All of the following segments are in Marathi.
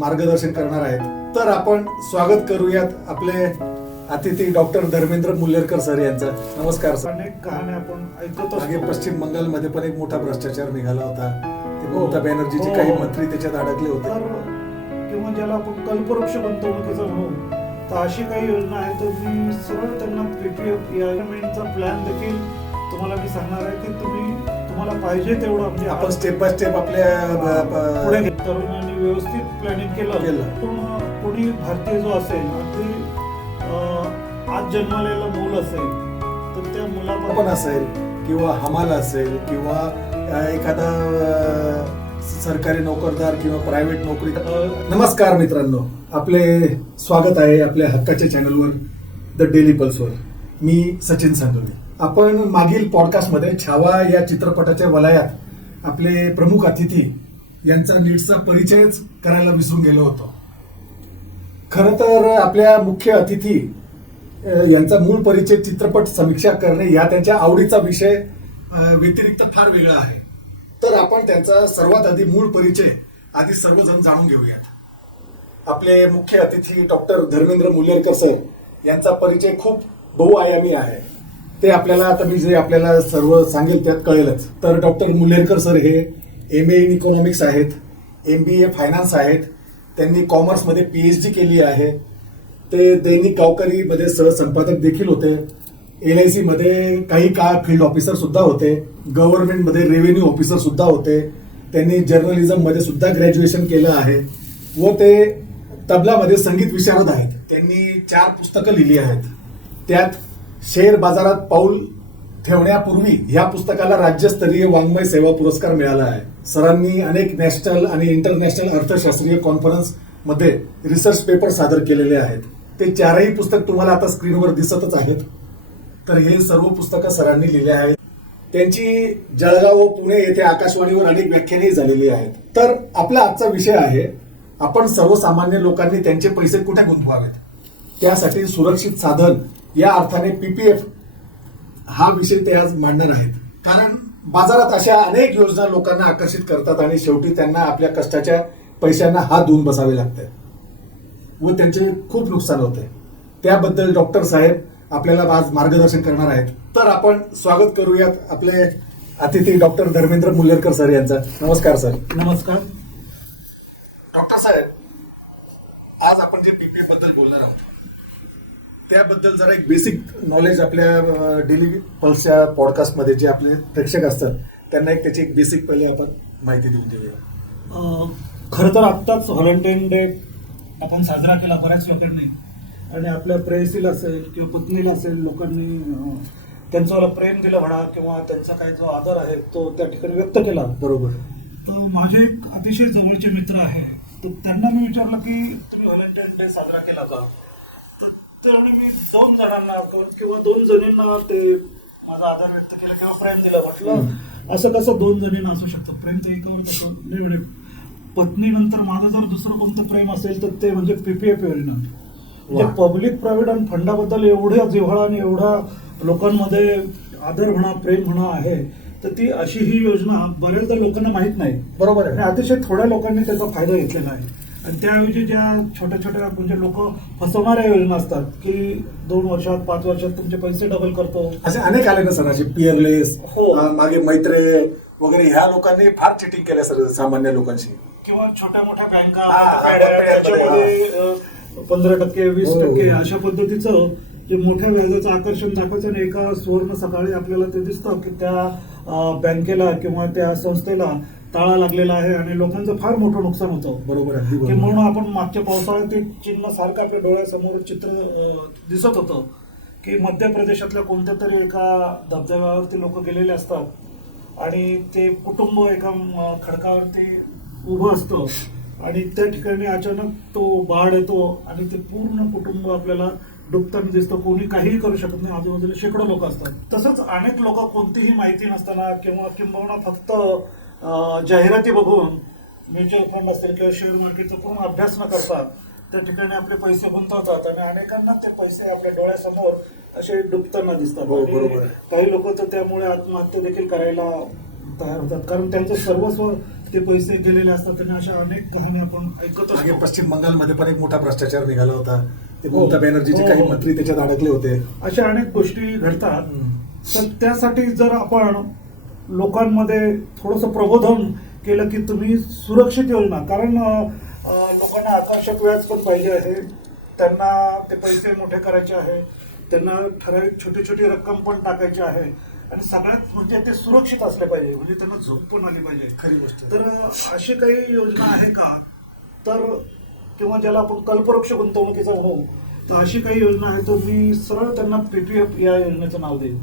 मार्गदर्शन करणार आहेत. तर आपण स्वागत करूयात आपले अतिथी डॉक्टर धर्मेंद्र मुल्लेरकर सर यांचं. नमस्कार सर. अनेक कहाण्या आपण ऐकत मागे असतो. पश्चिम बंगालमध्ये पण एक मोठा भ्रष्टाचार निघाला होता. ममता बॅनर्जीचे काही मंत्री त्याच्यात अडकले होते. तर किंवा ज्याला आपण कल्पवृक्ष गुंतवणुकीचा म्हणू, तर अशी काही योजना आहे. तर मी सरळ त्यांना पीपीएफ या पेमेंटचा प्लॅन देखील तुम्हाला मी सांगणार आहे की तुम्हाला पाहिजे तेवढं म्हणजे आपण स्टेप बाय स्टेप आपल्या पुढे तरुणांनी व्यवस्थित प्लॅनिंग केलं. पण कोणी भारतीय जो असेल, अगदी आज जन्मलेलं मूल असेल, तर त्या मुलापर्यंत पण असेल किंवा हमाल असेल किंवा एखादा सरकारी नोकरदार किंवा प्रायव्हेट नोकरी. नमस्कार मित्रांनो, आपले स्वागत आहे आपल्या हक्काच्या चॅनलवर द डेली पल्सवर. मी सचिन सांगोले. आपण मागील पॉडकास्टमध्ये छावा या चित्रपटाच्या वलयात आपले प्रमुख अतिथी यांचा नीटचा परिचयच करायला विसरून गेलो होतो. खरं तर आपल्या मुख्य अतिथी यांचा मूळ परिचय चित्रपट समीक्षा करणे या त्यांच्या आवडीचा विषय व्यतिरिक्त फार वेगळा आहे. तर आपण त्यांचा सर्वात आधी मूळ परिचय आधी सर्वजण जाणून घेऊयात. आपले मुख्य अतिथी डॉक्टर धर्मेंद्र मुल्लेरकर सर यांचा परिचय खूप बहुआयामी आहे. ते आपल्याला आता मी जे आपल्याला सर्व सांगेल त्यात कळेलच. तर डॉक्टर मुल्लेरकर सर हे MA इन इकॉनॉमिक्स आहेत, MBA फायनान्स आहेत. त्यांनी कॉमर्समध्ये PhD केली आहे. ते दैनिक गावकरीमध्ये सहसंपादक देखील होते. LIC मध्ये काही काळ फील्ड ऑफिसर सुद्धा होते. गव्हर्नमेंटमध्ये रेव्हेन्यू ऑफिसर सुद्धा होते. त्यांनी जर्नलिझम मध्ये सुद्धा ग्रॅज्युएशन केलं आहे व ते तबलामध्ये संगीत विशारद आहेत. त्यांनी 4 पुस्तकं लिहिली आहेत. त्यात शेअर बाजारात पाऊल ठेवण्यापूर्वी या पुस्तकाला राज्यस्तरीय वाङ्मय सेवा पुरस्कार मिळाला आहे. सरांनी अनेक नॅशनल आणि इंटरनॅशनल अर्थशास्त्रीय कॉन्फरन्स मध्ये रिसर्च पेपर सादर केलेले आहेत. ते 4ही पुस्तक तुम्हाला आता स्क्रीनवर दिसतच आहेत. तर हे सर्व पुस्तकं सरांनी लिहिली आहेत. त्यांची जळगाव व पुणे येथे आकाशवाणीवर अनेक व्याख्याने झालेली आहेत. तर आपला आजचा विषय आहे, आपण सर्वसामान्य लोकांनी त्यांचे पैसे कुठे गुंतवावेत, त्यासाठी सुरक्षित साधन या अर्थाने PPF हा विषय ते आज मांडणार आहेत. कारण बाजारात अशा अनेक योजना लोकांना आकर्षित करतात आणि शेवटी त्यांना आपल्या कष्टाच्या पैशांना हात धुवून बसावे लागते व त्यांचे खूप नुकसान होते. त्याबद्दल डॉक्टर साहेब आपल्याला आज मार्गदर्शन करणार आहेत. तर आपण स्वागत करूयात आपले अतिथी डॉक्टर धर्मेंद्र मुल्लेरकर सर यांचं. नमस्कार सर. नमस्कार डॉक्टर साहेब, आज आपण जे PPF बद्दल बोलणार आहोत त्याबद्दल जरा एक बेसिक नॉलेज आपल्या डेली पल्सच्या पॉडकास्टमध्ये जे आपले प्रेक्षक असतात त्यांना त्याची एक बेसिक पहिले आपण माहिती देऊन देऊया. खरं तर आत्ताच व्हॅलेंटाईन डे आपण साजरा केला बऱ्याच लोकांनी, आणि आपल्या प्रेयसीला असेल किंवा पत्नीला असेल लोकांनी त्यांचं मला प्रेम दिलं म्हणा किंवा त्यांचा काही जो आदर आहे तो त्या ठिकाणी व्यक्त केला. बरोबर. तर माझे एक अतिशय जवळचे मित्र आहे, तर त्यांना मी विचारलं की तुम्ही व्हॅलेंटाईन डे साजरा केला का. तर मी 2 जणांना किंवा 2 जणींना ते माझा आदर व्यक्त केला किंवा प्रेम दिलं. म्हटलं असं कसं 2 जणींना असू शकतं प्रेम, तर एकावर कसं नाही. पत्नीनंतर माझं जर दुसरं कोणतं प्रेम असेल तर ते म्हणजे PPF योजना. म्हणजे पब्लिक प्रॉव्हिडंट फंडाबद्दल एवढ्या जिव्हाळा आणि एवढा लोकांमध्ये आदर म्हणा प्रेम म्हणा आहे, तर ती अशी ही योजना बरेचदा लोकांना माहीत नाही. बरोबर आहे. आणि अतिशय थोड्या लोकांनी त्याचा फायदा घेतलेला आहे. आणि त्याऐवजी ज्या छोट्या छोट्या म्हणजे लोक फसवणाऱ्या योजना असतात की 2 वर्षात 5 वर्षात तुमचे पैसे डबल करतो, असे अनेक आले ना सर. असे पिअरलेस, मागे मैत्रे वगैरे ह्या लोकांनी फार चिटिंग केल्या सर सामान्य लोकांशी. किंवा छोट्या मोठ्या बँका त्याच्यामध्ये 15%, 20% अशा पद्धतीचं जे मोठ्या व्याजाचं आकर्षण दाखवायचं. आणि एका सुवर्ण सकाळी आपल्याला ते दिसतं की त्या बँकेला किंवा त्या संस्थेला ताळा लागलेला आहे आणि लोकांचं फार मोठं नुकसान होतं. बरोबर आहे. की म्हणून आपण मागच्या पावसाळ्यात ते चिन्ह सारखं आपल्या डोळ्यासमोर चित्र दिसत होतं की मध्य प्रदेशातल्या कोणत्या तरी एका धबधब्यावरती लोक गेलेले असतात आणि ते कुटुंब एका खडकावरती उभं असतं आणि त्या ठिकाणी अचानक तो बाढ येतो आणि ते पूर्ण कुटुंब आपल्याला डुबताना दिसतं. कोणी काहीही करू शकत नाही. आजूबाजूला शेकडो लोक असतात. तसंच अनेक लोक कोणतीही माहिती नसताना किंवा किंबहुना फक्त जाहिराती बघून म्युच्युअल फंड असेल किंवा शेअर मार्केटचा पूर्ण अभ्यास न करता त्या ठिकाणी आपले पैसे गुंतवतात आणि अनेकांना ते पैसे आपल्या डोळ्यासमोर असे डुबताना दिसतात. काही लोक तर त्यामुळे आत्महत्या देखील करायला तयार होतात, कारण त्यांचं सर्वस्व ते पैसे गेलेले असतात. त्यांनी अशा अनेक कहाणी आपण ऐकत मागे असतो. पश्चिम बंगालमध्ये पण एक मोठा भ्रष्टाचार निघाला होता. ते हो. ममता बॅनर्जीचे हो, काही हो. मंत्री त्याच्यात अडकले होते. अशा अनेक गोष्टी घडतात. तर त्यासाठी जर आपण लोकांमध्ये थोडंसं प्रबोधन केलं की तुम्ही सुरक्षित योजना, कारण लोकांना आकर्षक व्याज पण पाहिजे आहे, त्यांना ते पैसे मोठे करायचे आहे, त्यांना ठराविक छोटी छोटी रक्कम पण टाकायची आहे, आणि सगळ्यात म्हणजे ते सुरक्षित असले पाहिजे, म्हणजे त्यांना झोप पण आली पाहिजे. खरी गोष्ट. तर अशी काही योजना आहे का, तर किंवा ज्याला आपण कल्पवृक्ष गुंतवणुकीचा म्हणू, तर अशी काही योजना आहे तर मी सरळ त्यांना पीपीएफ या योजनेचं नाव देईन.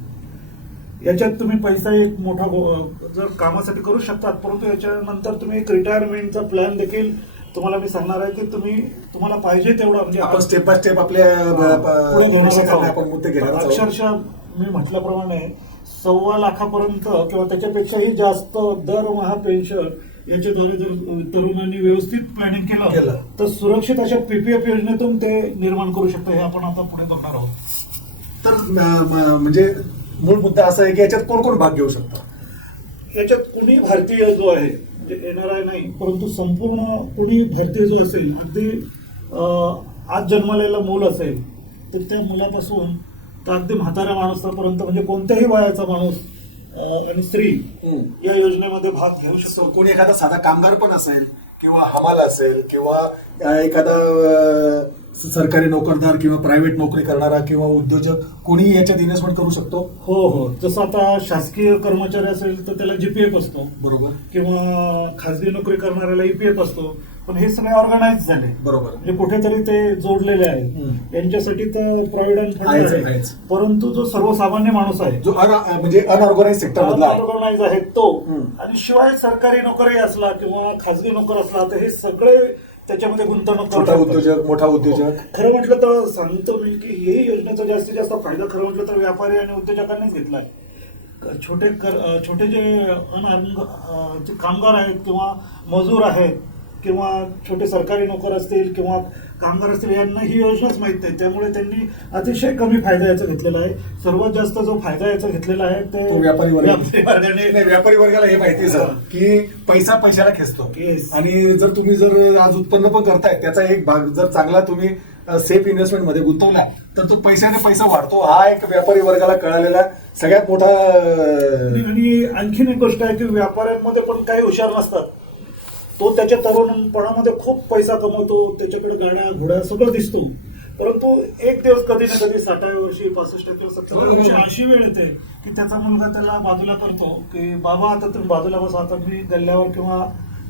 याच्यात तुम्ही पैसा एक मोठा जर कामासाठी करू शकतात, परंतु याच्यानंतर तुम्ही एक रिटायरमेंटचा प्लॅन देखील तुम्हाला मी सांगणार आहे की तुम्हाला पाहिजे तेवढं, म्हणजे आपण स्टेप बाय स्टेप आपल्या पुढे घेणार आहोत. आपण मुद्दे घेणार आहोत. अक्षरशः मी म्हटल्याप्रमाणे 1.25 लाखापर्यंत किंवा त्याच्यापेक्षाही जास्त दरमहा पेन्शन याच्याद्वारे जर तरुणांनी व्यवस्थित प्लॅनिंग केलं तर सुरक्षित अशा पीपीएफ योजनेतून ते निर्माण करू शकतं. हे आपण आता पुढे बघणार आहोत. तर म्हणजे मूळ मुद्दा असा आहे की याच्यात कोण कोण भाग घेऊ शकतो. याच्यात कुणी भारतीय जो आहे, म्हणजे एनआरआय नाही, परंतु संपूर्ण कुणी भारतीय जो असेल, अगदी आज जन्मलेलं मूल असेल तर त्या मुलापासून तर अगदी म्हाताऱ्या माणसापर्यंत, म्हणजे कोणत्याही वयाचा माणूस आणि स्त्री या योजनेमध्ये भाग घेऊ शकतो. कोणी एखादा साधा कामगार पण असेल किंवा हमाल असेल किंवा एखादा सरकारी नोकरदार किंवा प्रायव्हेट नोकरी करणारा किंवा उद्योजक, कोणी याच्यात इन्व्हेस्टमेंट करू शकतो. हो हो. जसं आता शासकीय कर्मचारी असेल तर त्याला जीपीएफ असतो, बरोबर, किंवा खासगी नोकरी करणाऱ्याला ईपीएफ असतो. पण हे सगळे ऑर्गनाइज झाले, बरोबर, म्हणजे कुठेतरी ते जोडलेले आहेत. यांच्यासाठी तर प्रॉव्हिडंट फंड आहे, परंतु जो सर्वसामान्य माणूस आहे, जो म्हणजे अनऑर्गनाइज सेक्टर मधला अनऑर्गनाइज आहे तो, आणि शिवाय सरकारी नोकरी असला किंवा खासगी नोकर असला तर हे सगळे त्याच्यामध्ये गुंतवणूक छोटा उद्योजक, मोठा उद्योजक. खरं म्हटलं तर सांगतो मी की ही योजनेचा जास्तीत जास्त फायदा खरं म्हटलं तर व्यापारी आणि उद्योजकांनीच घेतलाय. छोटे जे जे कामगार आहेत किंवा मजूर आहेत किंवा छोटे सरकारी नोकर असतील किंवा कामगार असतील, यांना ही योजनाच माहित नाही, त्यामुळे त्यांनी अतिशय कमी फायदा याचा घेतलेला आहे. सर्वात जास्त जो फायदा याचा घेतलेला आहे तो व्यापारी वर्गाने. व्यापारी वर्गाला हे माहिती सर की पैसा पैशाला खेचतो. Yes. आणि जर तुम्ही जर आज उत्पन्न पण करताय, त्याचा एक भाग जर चांगला तुम्ही सेफ इन्व्हेस्टमेंट मध्ये गुंतवला तर तो पैशाने पैसा वाढतो. हा एक व्यापारी वर्गाला कळालेला सगळ्यात मोठा. आणि आणखीन एक गोष्ट आहे की व्यापाऱ्यांमध्ये पण काही हुशार नसतात. तो त्याच्या तरुणपणामध्ये खूप पैसा कमवतो, त्याच्याकडे गाड्या घोड्या सगळं दिसतो, परंतु एक दिवस कधी ना कधी 60व्या वर्षी 65 किंवा 70व्या वर्षी अशी वेळ येते की त्याचा मुलगा त्याला बाजूला करतो की बाबा आता तुम्ही बाजूला बसा, आता मी गल्ल्यावर किंवा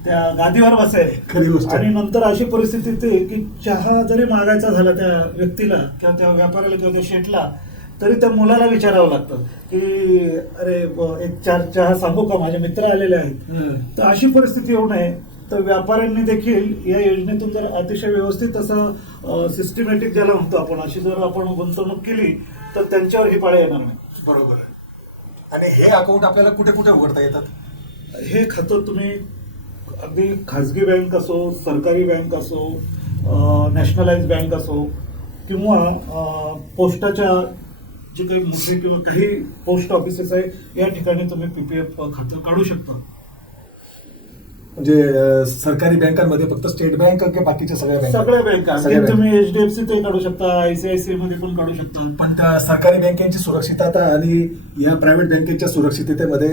त्या गादीवर बसेल. खरी गोष्ट. आणि नंतर अशी परिस्थिती येते की चहा जरी मागायचा झाला त्या व्यक्तीला किंवा त्या व्यापाऱ्याला किंवा त्या शेठला, तरी त्या मुलाला विचारावं लागतं की अरे एक 4 चहा सांगू का, माझे मित्र आलेले आहेत. तर अशी परिस्थिती येऊ नये तर व्यापाऱ्यांनी देखील या योजनेतून जर अतिशय व्यवस्थित असं सिस्टमॅटिक ज्याला म्हणतो आपण, अशी जर आपण गुंतवणूक केली तर त्यांच्यावर ही पाळी येणार नाही. बरोबर. आणि हे अकाउंट आपल्याला कुठे कुठे उघडता येतात. हे खातं तुम्ही अगदी खाजगी बँक असो, सरकारी बँक असो, नॅशनलाइज बँक असो, किंवा पोस्टाच्या जे काही मोठी किंवा काही पोस्ट ऑफिसेस आहे, या ठिकाणी तुम्ही पीपीएफ खातं काढू शकता. म्हणजे सरकारी बँकांमध्ये फक्त स्टेट बँक की बाकीच्या सगळ्या बँका तुम्ही एचडीएफसी ते काढू शकता, आयसीआयसीआय मध्ये पण काढू शकता. पण त्या सरकारी बँकेची सुरक्षितता आणि या प्रायव्हेट बँकेच्या सुरक्षिततेमध्ये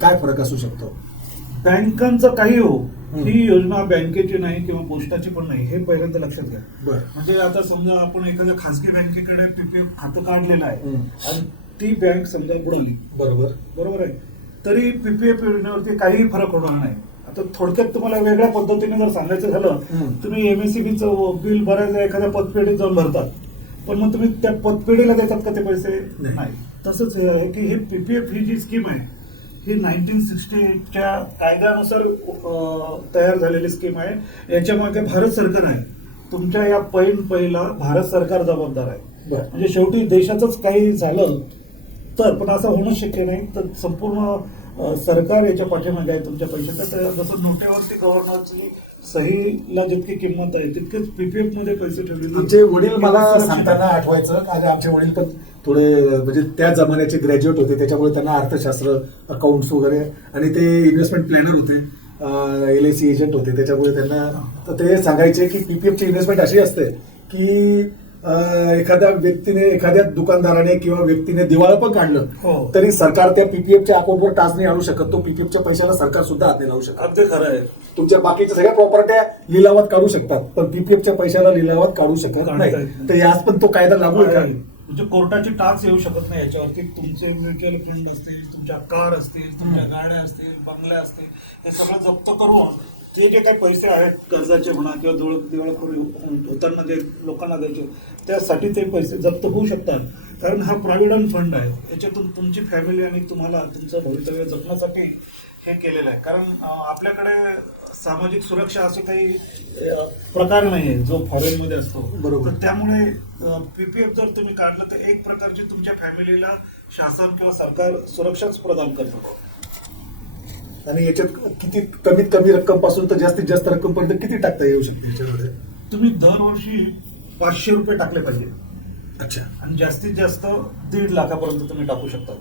काय फरक असू शकतो. बँकांचं काही हो, ही योजना बँकेची नाही किंवा पोस्टाची पण नाही, हे पहिल्यांदा लक्षात घ्या. बरं. म्हणजे आता समजा आपण एखाद्या खासगी बँकेकडे पीपीएफ खातं काढलेलं आहे आणि ती बँक समजा बुडवली, बरोबर आहे, तरी पीपीएफ योजनेवरती काही फरक होणार नाही. आता थोडक्यात तुम्हाला वेगळ्या पद्धतीने जर सांगायचं झालं, तुम्ही एमएससीबीचं बिल बऱ्याचदा एखाद्या पतपेढीत जाऊन भरतात, पण मग तुम्ही त्या पतपेढीला देतात का ते पैसे? नाही. तसंच हे आहे की हे पीपीएफ ही जी स्कीम आहे ही 1968च्या कायद्यानुसार तयार झालेली स्कीम आहे. याच्या मागे भारत सरकार आहे. तुमच्या या पहिला भारत सरकार जबाबदार आहे. म्हणजे शेवटी देशाचंच काही झालं तर, पण असं होणं शक्य नाही, तर संपूर्ण सरकार याच्या पाठीमागे आहे तुमच्या पैशाच्या. तर जसं नोटेवरती गव्हर्नरची सहीला जितकी किंमत आहे तितकेच पीपीएफ मध्ये पैसे ठेवले. आमचे वडील मला सांगताना आठवायचं, आमचे वडील पण थोडे म्हणजे त्या जमान्याचे ग्रॅज्युएट होते, त्याच्यामुळे त्यांना अर्थशास्त्र, अकाउंट्स वगैरे, आणि ते इन्व्हेस्टमेंट प्लॅनर होते, LIC एजंट होते, त्याच्यामुळे त्यांना तर ते सांगायचे की PPF ची इन्व्हेस्टमेंट अशी असते की एखाद्या व्यक्तीने, एखाद्या दुकानदाराने किंवा व्यक्तीने दिवाळं पण काढलं हो. तरी सरकार त्या PPFच्या अकाउंटवर टाच नाही आणू शकत. तो PPFच्या पैशाला सरकार सुद्धा हात नाही लावू शकत. अगदी खरं आहे. तुमच्या बाकीच्या सगळ्या प्रॉपर्ट्या लिलावात काढू शकतात, पण PPFच्या पैशाला लिलावात काढू शकत नाही. तर यास पण तो कायदा लागू आहे का? म्हणजे कोर्टाची टाच येऊ शकत नाही याच्यावरती. तुमचे म्युच्युअल फंड असतील, तुमच्या कार असतील, तुमच्या गाड्या असतील, बंगल्या असतील, हे सगळं जप्त करून ते जे काही पैसे आहेत कर्जाचे म्हणा किंवा दिवाळखोरी होताना जे लोकांना द्यायचे, त्यासाठी ते पैसे जप्त होऊ शकतात. कारण हा प्रॉव्हिडंट फंड आहे, याच्यातून तुमची फॅमिली आणि तुम्हाला तुमचं भवितव्य जपण्यासाठी हे केलेलं आहे. कारण आपल्याकडे सामाजिक सुरक्षा असे काही प्रकार नाही आहे जो फॉरेनमध्ये असतो. बरोबर. तर त्यामुळे PPF जर तुम्ही काढलं तर एक प्रकारची तुमच्या फॅमिलीला शासन किंवा सरकार सुरक्षाच प्रदान करतो. आणि याच्यात किती कमीत कमी रक्कम पासून तर जास्तीत जास्त रक्कम पर्यंत किती टाकता येऊ शकते याच्यामध्ये? तुम्ही दरवर्षी 500 रुपये टाकले पाहिजे. अच्छा. आणि जास्तीत जास्त 1.5 लाखापर्यंत तुम्ही टाकू शकता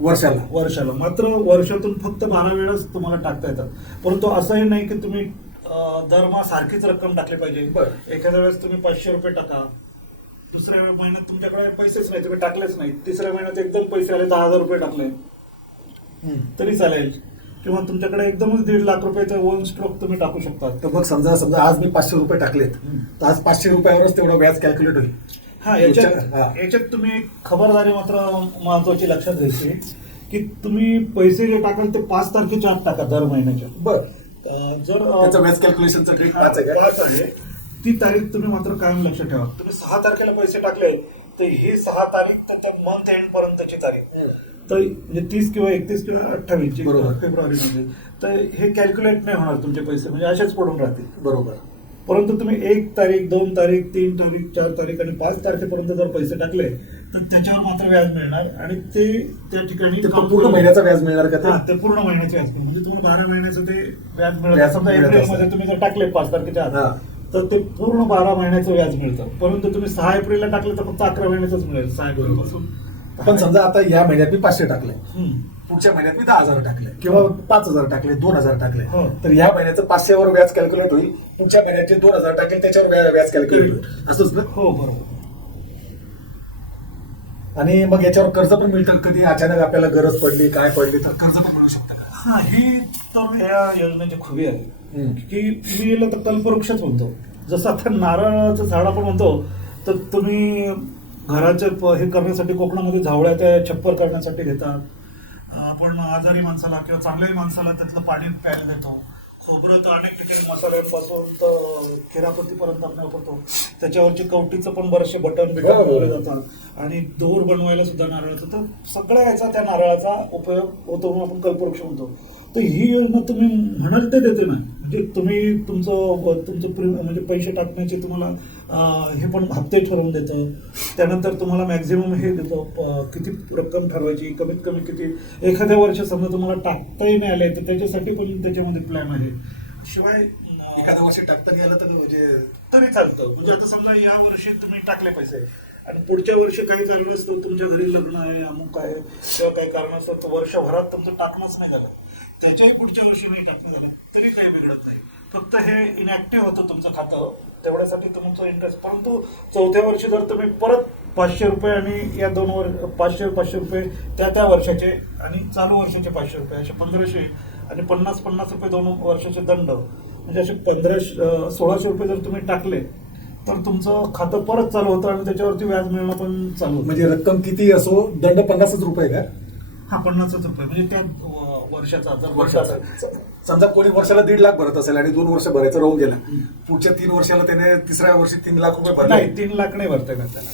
वर्षाला. मात्र वर्षातून फक्त 12 वेळच तुम्हाला टाकता येतात. परंतु असंही नाही की तुम्ही दरमहा सारखीच रक्कम टाकली पाहिजे. एखाद्या वेळेस तुम्ही 500 रुपये टाका, दुसऱ्या महिन्यात तुमच्याकडे पैसेच नाही, तुम्ही टाकलेच नाही, तिसऱ्या महिन्यात एकदम पैसे आले, 10,000 रुपये टाकले तरी चालेल. किंवा तुमच्याकडे एकदमच 1.5 लाख रुपये तर वन स्ट्रोक तुम्ही टाकू शकता. तर मग समजा आज मी 500 रुपये टाकलेत, तर आज 500 रुपयावरच तेवढं व्याज कॅल्क्युलेट होईल. याच्यात तुम्ही खबरदारी मात्र महत्वाची लक्षात घ्यायची की तुम्ही पैसे जे टाकाल ते 5 तारखेच्या आत टाका दर महिन्याच्या. जर त्याचं व्याज कॅल्क्युलेशनचं डेट 5 आहे, ती तारीख तुम्ही मात्र कायम लक्षात ठेवा. तुम्ही 6 तारखेला पैसे टाकले तर ही 6 तारीख तर त्या मंथ एंड पर्यंतची तारीख, तर म्हणजे 30 किंवा 31 किंवा 28 फेब्रुवारीमध्ये, तर हे कॅल्क्युलेट नाही होणार तुमचे पैसे, म्हणजे असेच पडून राहतील. बरोबर. परंतु तुम्ही 1 तारीख, 2 तारीख, 3 तारीख, 4 तारीख आणि 5 तारखेपर्यंत जर पैसे टाकले तर त्याच्यावर मात्र व्याज मिळणार. आणि ते त्या ठिकाणी पूर्ण महिन्याचा व्याज मिळणार का? ते पूर्ण महिन्याचे व्याज मिळणार. म्हणजे तुम्हाला 12 महिन्याचं ते व्याज मिळणार. समजा एप्रिलमध्ये तुम्ही जर टाकले 5 तारखेच्या आत, तर ते पूर्ण 12 महिन्याचं व्याज मिळतं. परंतु तुम्ही 6 एप्रिलला टाकलं तर फक्त 11 महिन्याचंच मिळेल 6 एप्रिलपासून. पण समजा आता या महिन्यात मी 500 टाकले, पुढच्या महिन्यात मी 10,000 टाकले किंवा 5,000 टाकले, 2,000 टाकले, तर या महिन्याचं 500 वर व्याज कॅल्क्युलेट होईल, पुढच्या महिन्याचे 2,000 टाकेल त्याच्यावर व्याज कॅल्क्युलेट होईल, असंच ना? हो, बरोबर. आणि मग याच्यावर कर्ज पण मिळतं. कधी अचानक आपल्याला गरज पडली, काय पडली, तर कर्ज पण मिळू शकतं. हा, ही तर या योजनेची खुबी आहे की मी याला तर कल्पवृक्षच म्हणतो. जसं आता नारळाचं झाड आपण म्हणतो, तर तुम्ही घराच्या हे करण्यासाठी कोकणामध्ये झावळ्या त्या छप्पर करण्यासाठी घेतात. आपण आजारी माणसाला किंवा चांगल्याही माणसाला त्यातलं पाणी प्यायला देतो. खोबरं तर अनेक ठिकाणी मसाल्यापासून तर खिरापतीपर्यंत आपण वापरतो. त्याच्यावरची कवटीचं पण बरेचसे बटन बनवले जातात. आणि दोर बनवायला सुद्धा नारळाचं, तर सगळ्या याचा त्या नारळाचा उपयोग होतो म्हणून आपण कल्पवृक्ष म्हणतो. तर ही योजना तुम्ही म्हणाल ते देतो ना, म्हणजे तुम्ही तुमचं म्हणजे पैसे टाकण्याचे तुम्हाला हे पण हप्ते ठरवून देतं. त्यानंतर तुम्हाला मॅक्झिमम हे देतो किती रक्कम ठरवायची, कमीत कमी किती. एखाद्या वर्ष समजा तुम्हाला टाकताही नाही आले तर त्याच्यासाठी पण त्याच्यामध्ये प्लॅन आहे. शिवाय एखाद्या वर्षी टाकता गेलं तर म्हणजे तरी चालतं. म्हणजे आता समजा या वर्षी तुम्ही टाकले पैसे आणि पुढच्या वर्षी काही कारण असतं, तुमच्या घरी लग्न आहे, अमुक आहे, किंवा काही कारण असतं, तर वर्षभरात तुमचं टाकणंच नाही झालं, त्याच्याही पुढच्या वर्षी नाही टाकणं झालं तरी काही बिघडत नाही. फक्त हे इनॅक्टिव्ह होतं तुमचं खातं, तेवढ्यासाठी तुमचं इंटरेस्ट. परंतु 4थ्या वर्षी जर तुम्ही परत 500 रुपये आणि या 2 500 रुपये त्या वर्षाचे आणि चालू वर्षाचे 500 रुपये असे 1500 आणि 50 रुपये 2 वर्षाचे दंड, म्हणजे असे 1600 रुपये जर तुम्ही टाकले तर तुमचं खातं परत चालू होतं आणि त्याच्यावरती व्याज मिळणं पण चालू होतं. म्हणजे रक्कम किती असो, दंड 50 रुपये का? हा, 50 रुपये. म्हणजे त्या वर्षाचा समजा कोणी वर्षाला 1.5 लाख भरत असेल आणि 2 वर्ष भरायचं राहून गेला, पुढच्या 3 वर्षाला त्याने तिसऱ्या वर्षी 3 लाख रुपये भरले. नाही, 3 लाख नाही भरता येणार त्याला.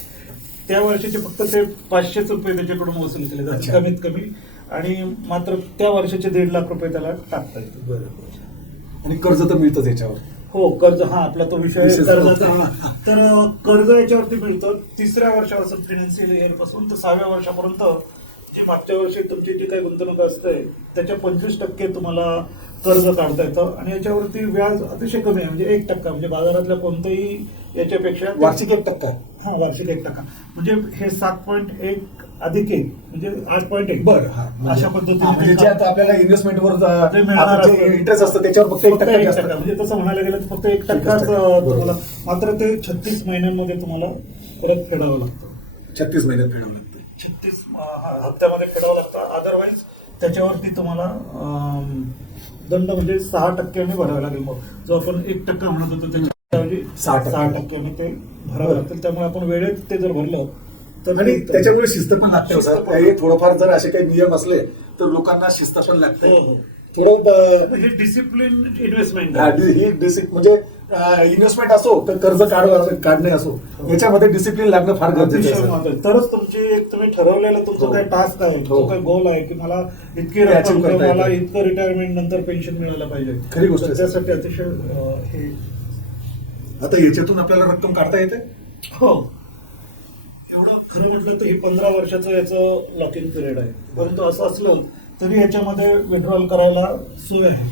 त्या वर्षाचे फक्त ते 500 रुपये त्याच्याकडून वसूल केले जातात कमीत कमी. आणि मात्र त्या वर्षाचे 1.5 लाख रुपये त्याला टाकता येतील. बरोबर. आणि कर्ज तर मिळतं त्याच्यावर. हो, कर्ज. हा, आपला तो विषय कर्जाचा. तर कर्ज याच्यावरती मिळतं 3ऱ्या वर्षापासून, फायनान्शियल इयर पासून तर 6व्या वर्षापर्यंत. जे मागच्या वर्षी तुमची जी काही गुंतवणूक असते त्याच्या 25% तुम्हाला कर्ज काढता येतं आणि याच्यावरती व्याज अतिशय कमी आहे, म्हणजे 1% म्हणजे बाजारातल्या कोणत्याही याच्यापेक्षा वार्षिक 1%. हा वार्षिक 1%. म्हणजे हे 7.1 अधिक 1 म्हणजे 8.1. बरं, हा. अशा म्हणजे पद्धतीने जे आता आपल्याला इन्व्हेस्टमेंटवर ते मिळणार असतं. इंटरेस्ट असतं त्याच्यावर फक्त 1% जास्त. म्हणजे तसं म्हणायला गेलं तर फक्त 1% 1% तुम्हाला, मात्र ते 36 महिन्यांमध्ये तुम्हाला परत फेडावं लागतं. 36 महिन्यात फेडावं लागतं. 36 हप्त्यामध्ये फेडावं लागतं. अदरवाईज त्याच्यावरती तुम्हाला दंड म्हणजे 6% भरावा लागेल. मग जो आपण 1% म्हणत होतो त्याच्याऐवजी 6% ते भरावं लागतील. त्यामुळे आपण वेळेत ते जर भरलं तर आणि त्याच्यामुळे शिस्त पण लागते. शिस्त पण. हे थोडंफार जर असे काही नियम असले तर लोकांना शिस्त पण लागते. हो, हो. थोडं हे डिसिप्लिन इन्व्हेस्टमेंट ही म्हणजे इन्व्हेस्टमेंट असो तर कर्ज काढणे असो, याच्यामध्ये डिसिप्लिन लागणं फार गरजेचं आहे. तरच तुम्ही ठरवलेलं तुमचं हो. काय टास्क आहे, हो. तुमचं काय गोल आहे की मला इतकी Achieve रक्कम करता किंवा मला येतं. इतकं रिटायरमेंट नंतर पेन्शन मिळायला पाहिजे. खरी गोष्ट आहे. त्यासाठी अतिशय हे आता याच्यातून आपल्याला रक्कम काढता येते. हो, एवढं खरं म्हटलं तर हे 15 वर्षाचं याचं लॉक इन पिरियड आहे. परंतु असं असलं तरी याच्यामध्ये विड्रॉल करायला सोय आहे.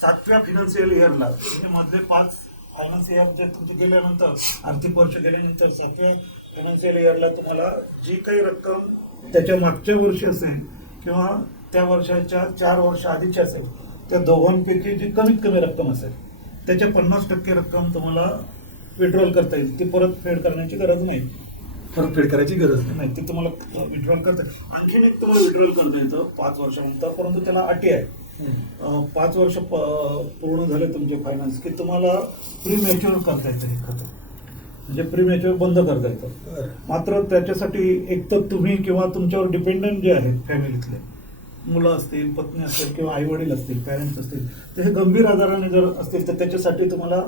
7व्या फायनान्शियल इयरला म्हणजे मधले 5 फायनान्स इयर जे तुमचं गेल्यानंतर आर्थिक वर्ष गेल्यानंतर 7व्या फायनान्शियल इयरला तुम्हाला जी काही रक्कम त्याच्या मागच्या वर्षी असेल किंवा त्या वर्षाच्या 4 वर्ष आधीची असेल त्या दोघांपैकी जी कमीत कमी रक्कम असेल त्याच्या 50% रक्कम तुम्हाला विड्रॉल करता येईल. ती परत फेड करण्याची गरज नाही. परतफेड करायची गरज नाही, ते तुम्हाला विड्रॉल करता येईल. आणखीन एक तुम्हाला विड्रॉल करता येतं 5 वर्षानंतर, परंतु त्याला अटी आहे. 5 वर्ष पूर्ण झाले तुमचे फायनान्स की तुम्हाला प्रीमॅच्युअर करता येतं हे खातं, म्हणजे प्रीमॅच्युअर बंद करता येतं. मात्र त्याच्यासाठी एक तर तुम्ही किंवा तुमच्यावर डिपेंडंट जे आहेत फॅमिलीतले मुलं असतील, पत्नी असतील किंवा आई वडील असतील, पॅरेंट्स असतील, तर हे गंभीर आजाराने जर असतील तर त्याच्यासाठी तुम्हाला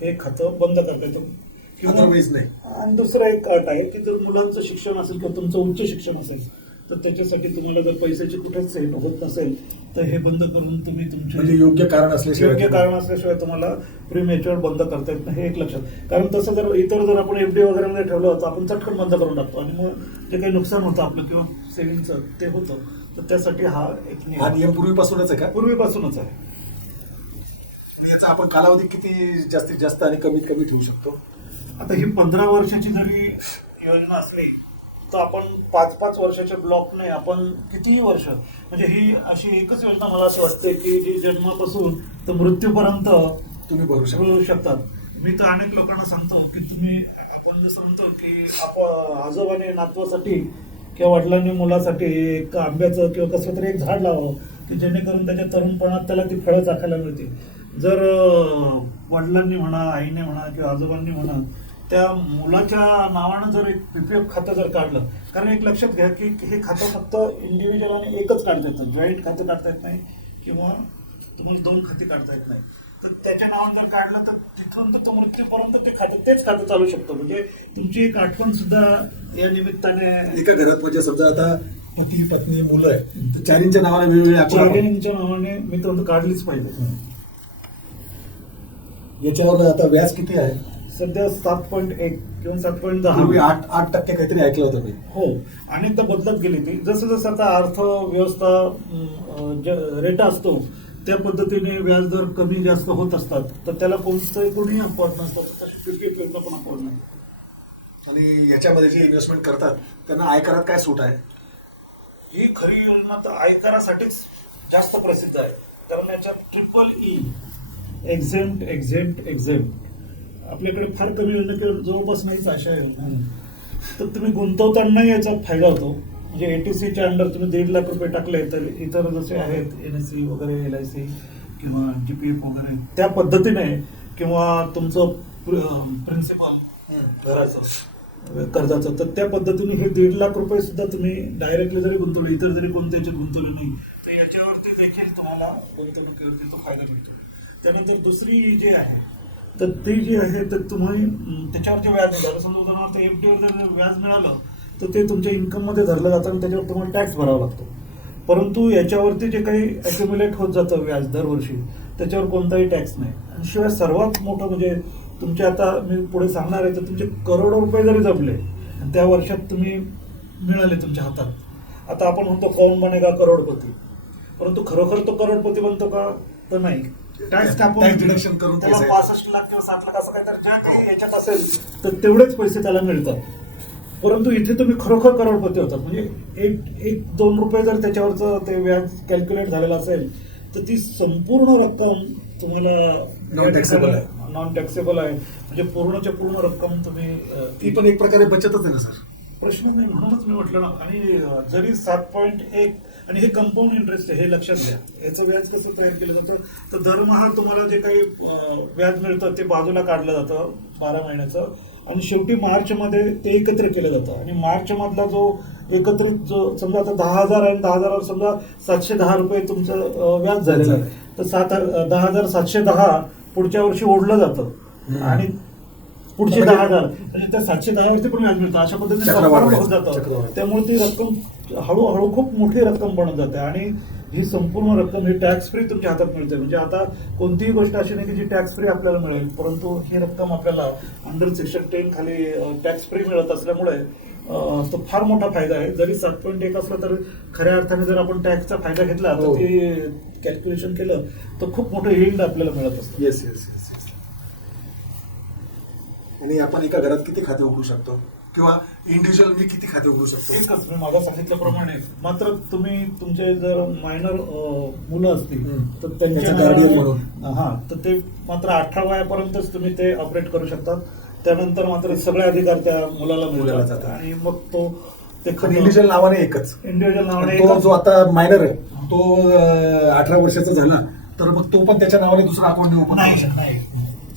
हे खातं बंद करता येतं. Otherwise नाही. आणि दुसरा एक अट आहे की जर मुलांचं शिक्षण असेल किंवा तुमचं उच्च शिक्षण असेल तर त्याच्यासाठी तुम्हाला जर पैशाची कुठेच सेट होत नसेल तर हे बंद करून तुम्ही तुमचे म्हणजे योग्य कारण असल्याशिवाय योग्य कारण असल्याशिवाय तुम्हाला प्रीमॅच्युअर बंद करता येत नाही. हे एक लक्षात. कारण तसं जर इतर जर आपण एफडी वगैरे मध्ये ठेवलं तर आपण चटकन बंद करून टाकतो आणि मग जे काही नुकसान होतं आपलं किंवा सेव्हिंगचं ते होतं. तर त्यासाठी हा एक नियम पूर्वीपासूनच आहे का? पूर्वीपासूनच आहे. याचा आपण कालावधी किती जास्तीत जास्त आणि कमीत कमी ठेवू शकतो? आता ही 15 वर्षाची जरी योजना असली तर आपण 5-5 वर्षाच्या ब्लॉकने आपण कितीही वर्ष, म्हणजे ही अशी एकच योजना मला असं वाटते की जी जन्मापासून तर मृत्यूपर्यंत तुम्ही भरू शकता. मिळू शकतात. मी तर अनेक लोकांना सांगतो की तुम्ही, आपण जसं म्हणतो की आपण आजोबाने नातवासाठी किंवा वडिलांनी मुलासाठी एक आंब्याचं किंवा कसलं तरी एक झाड लावावं की जेणेकरून त्याच्या तरुणपणात त्याला ती फळं चाखायला मिळतील. जर वडिलांनी म्हणा, आईने म्हणा किंवा आजोबांनी म्हणा त्या मुलाच्या नावानं जर एक पीपीएफ खातं जर काढलं, कारण एक लक्षात घ्या की हे खातं फक्त इंडिव्हिज्युअल आणि एकच काढता येतं, जॉईंट खातं काढता येत नाही किंवा तुम्हाला 2 खाते काढता येत नाही. तर त्याच्या नावानं जर काढलं तर तिथून तर तो मृत्यूपर्यंत ते खातं तेच खातं चालू शकतं. म्हणजे तुमची एक आठवण सुद्धा या निमित्ताने एका घरात म्हणजे समजा आता पती पत्नी मुलं आहे तर चारींच्या नावाने वेगवेगळे account चारच्या नावाने मी तर काढलीच पाहिजे. याच्यावर आता व्याज किती आहे? सध्या 7.1 किंवा 7.10. पूर्वी 8% काहीतरी ऐकलं होतं मी. हो, आणि तर बदलत गेली ती. जसं जसं आता अर्थव्यवस्था रेट असतो त्या पद्धतीने व्याज दर कमी जास्त होत असतात. तर त्याला कोणीही अपवाद नसतात, तशी पीपीएफ पण अपवाद नाही. आणि याच्यामध्ये जे इन्व्हेस्टमेंट करतात त्यांना आयकरात काय सूट आहे? ही खरी योजना तर आयकरासाठीच जास्त प्रसिद्ध आहे. कारण याच्यात EEE एक्झेम्प्ट एक्झेम्प्ट एक्झेम्प्ट आपल्याकडे फार कमी योजना किंवा जवळपास नाहीच अशा योजना. तर तुम्ही गुंतवताना याचा फायदा होतो. म्हणजे ATCच्या अंडर तुम्ही 1.5 लाख रुपये टाकले तर इतर जसे आहेत NSE वगैरे, LIC किंवा GPF वगैरे त्या पद्धतीने किंवा तुमचं प्रिन्सिपल घराचं कर्जाचं तर त्या पद्धतीने हे 1.5 लाख रुपये सुद्धा तुम्ही डायरेक्टली जरी गुंतवले, इतर जरी कोणत्या याच्यात गुंतवले नाही तर याच्यावरती देखील तुम्हाला गुंतवणुकीवरती तो फायदा मिळतो. त्यानंतर दुसरी जी आहे तर ती जी आहे तर तुम्ही त्याच्यावर जे व्याज झालं, समजा उदाहरणार्थ FDवर जर व्याज मिळालं तर ते तुमच्या इन्कममध्ये धरलं जातं आणि त्याच्यावर तुम्हाला टॅक्स भरावा लागतो. परंतु याच्यावरती जे काही ॲक्युम्युलेट होत जातं व्याज दरवर्षी त्याच्यावर कोणताही टॅक्स नाही. आणि शिवाय सर्वात मोठं म्हणजे तुमचे, आता मी पुढे सांगणार आहे, तर तुमचे करोडो रुपये जरी जमले आणि त्या वर्षात तुम्ही मिळाले तुमच्या हातात, आता आपण म्हणतो कौन बनेगा करोडपती, परंतु खरोखर तो करोडपती बनतो का? तर नाही, टॅक्स कापून Tax deduction करून त्याला पैसे- 65 लाख किंवा 7 लाख असं काही तर जे काही याच्यात असेल तर तेवढेच पैसे त्याला मिळतात. परंतु इथे तुम्ही खरोखर करोडपती होतात. म्हणजे एक 2 रुपये जर त्याच्यावरचं ते व्याज कॅल्क्युलेट झालेलं असेल तर ती संपूर्ण रक्कम तुम्हाला Non-taxable आहे. नॉन टॅक्सेबल आहे. म्हणजे पूर्णच्या पूर्ण रक्कम तुम्ही ती पण एक प्रकारे बचतच आहे ना सर. प्रश्न नाही, म्हणूनच मी म्हटलं ना. आणि जरी 7.1 आणि हे कंपाऊंड इंटरेस्ट आहे, हे लक्षात घ्या. याचं व्याज कसं तयार केलं जातं तर दरमहा तुम्हाला जे काही व्याज मिळतं ते बाजूला काढलं जातं 12 महिन्याचं आणि शेवटी मार्चमध्ये ते एकत्र केलं जातं. आणि मार्च मधला जो एकत्रित जो समजा आता 10,000 आहे, 10,000वर समजा 710 रुपये तुमचं व्याज झालेलं आहे तर 10,710 पुढच्या वर्षी ओढलं जातं आणि पुढचे 10,000 म्हणजे त्या 710 वरती पण व्याज मिळतं. अशा पद्धतीने चक्रवाढ होत जातं. चक्रवाढ. त्यामुळे ती रक्कम हळूहळू खूप मोठी रक्कम बनत जाते आणि ही संपूर्ण रक्कम ही टॅक्स फ्री तुमच्या हातात मिळते. म्हणजे आता कोणतीही गोष्ट अशी नाही की जी टॅक्स फ्री आपल्याला मिळेल, परंतु ही रक्कम आपल्याला अंडर सेक्शन 10 खाली टॅक्स फ्री मिळत असल्यामुळे तो फार मोठा फायदा आहे. जरी 7.1 असलं तर खऱ्या अर्थाने जर आपण टॅक्सचा फायदा घेतला तर ते कॅल्क्युलेशन केलं तर खूप मोठं यील्ड आपल्याला मिळत असतं. Yes yes. आणि आपण एका घरात किती खाते उघडू शकतो किंवा इंडिव्हिज्युअल मी किती खाते उघडू शकतो? एकच मी मागा सांगितल्याप्रमाणे. मात्र तुम्ही तुमचे जर मायनर मुलं असतील तर त्यांच्या guardian म्हणून. हा तर ते मात्र 18 वयापर्यंतच तुम्ही ते ऑपरेट करू शकतात. त्यानंतर मात्र सगळे अधिकार त्या मुलाला मुलाला मिळतात जातात. आणि मग तो ते पण इंडिव्हिज्युअल नावाने एकच. इंडिव्हिज्युअल नावाने तो एकच. जो आता मायनर आहे तो 18 वर्षाचा झाला तर मग तो पण त्याच्या नावाने दुसरा अकाउंट ओपन नाही.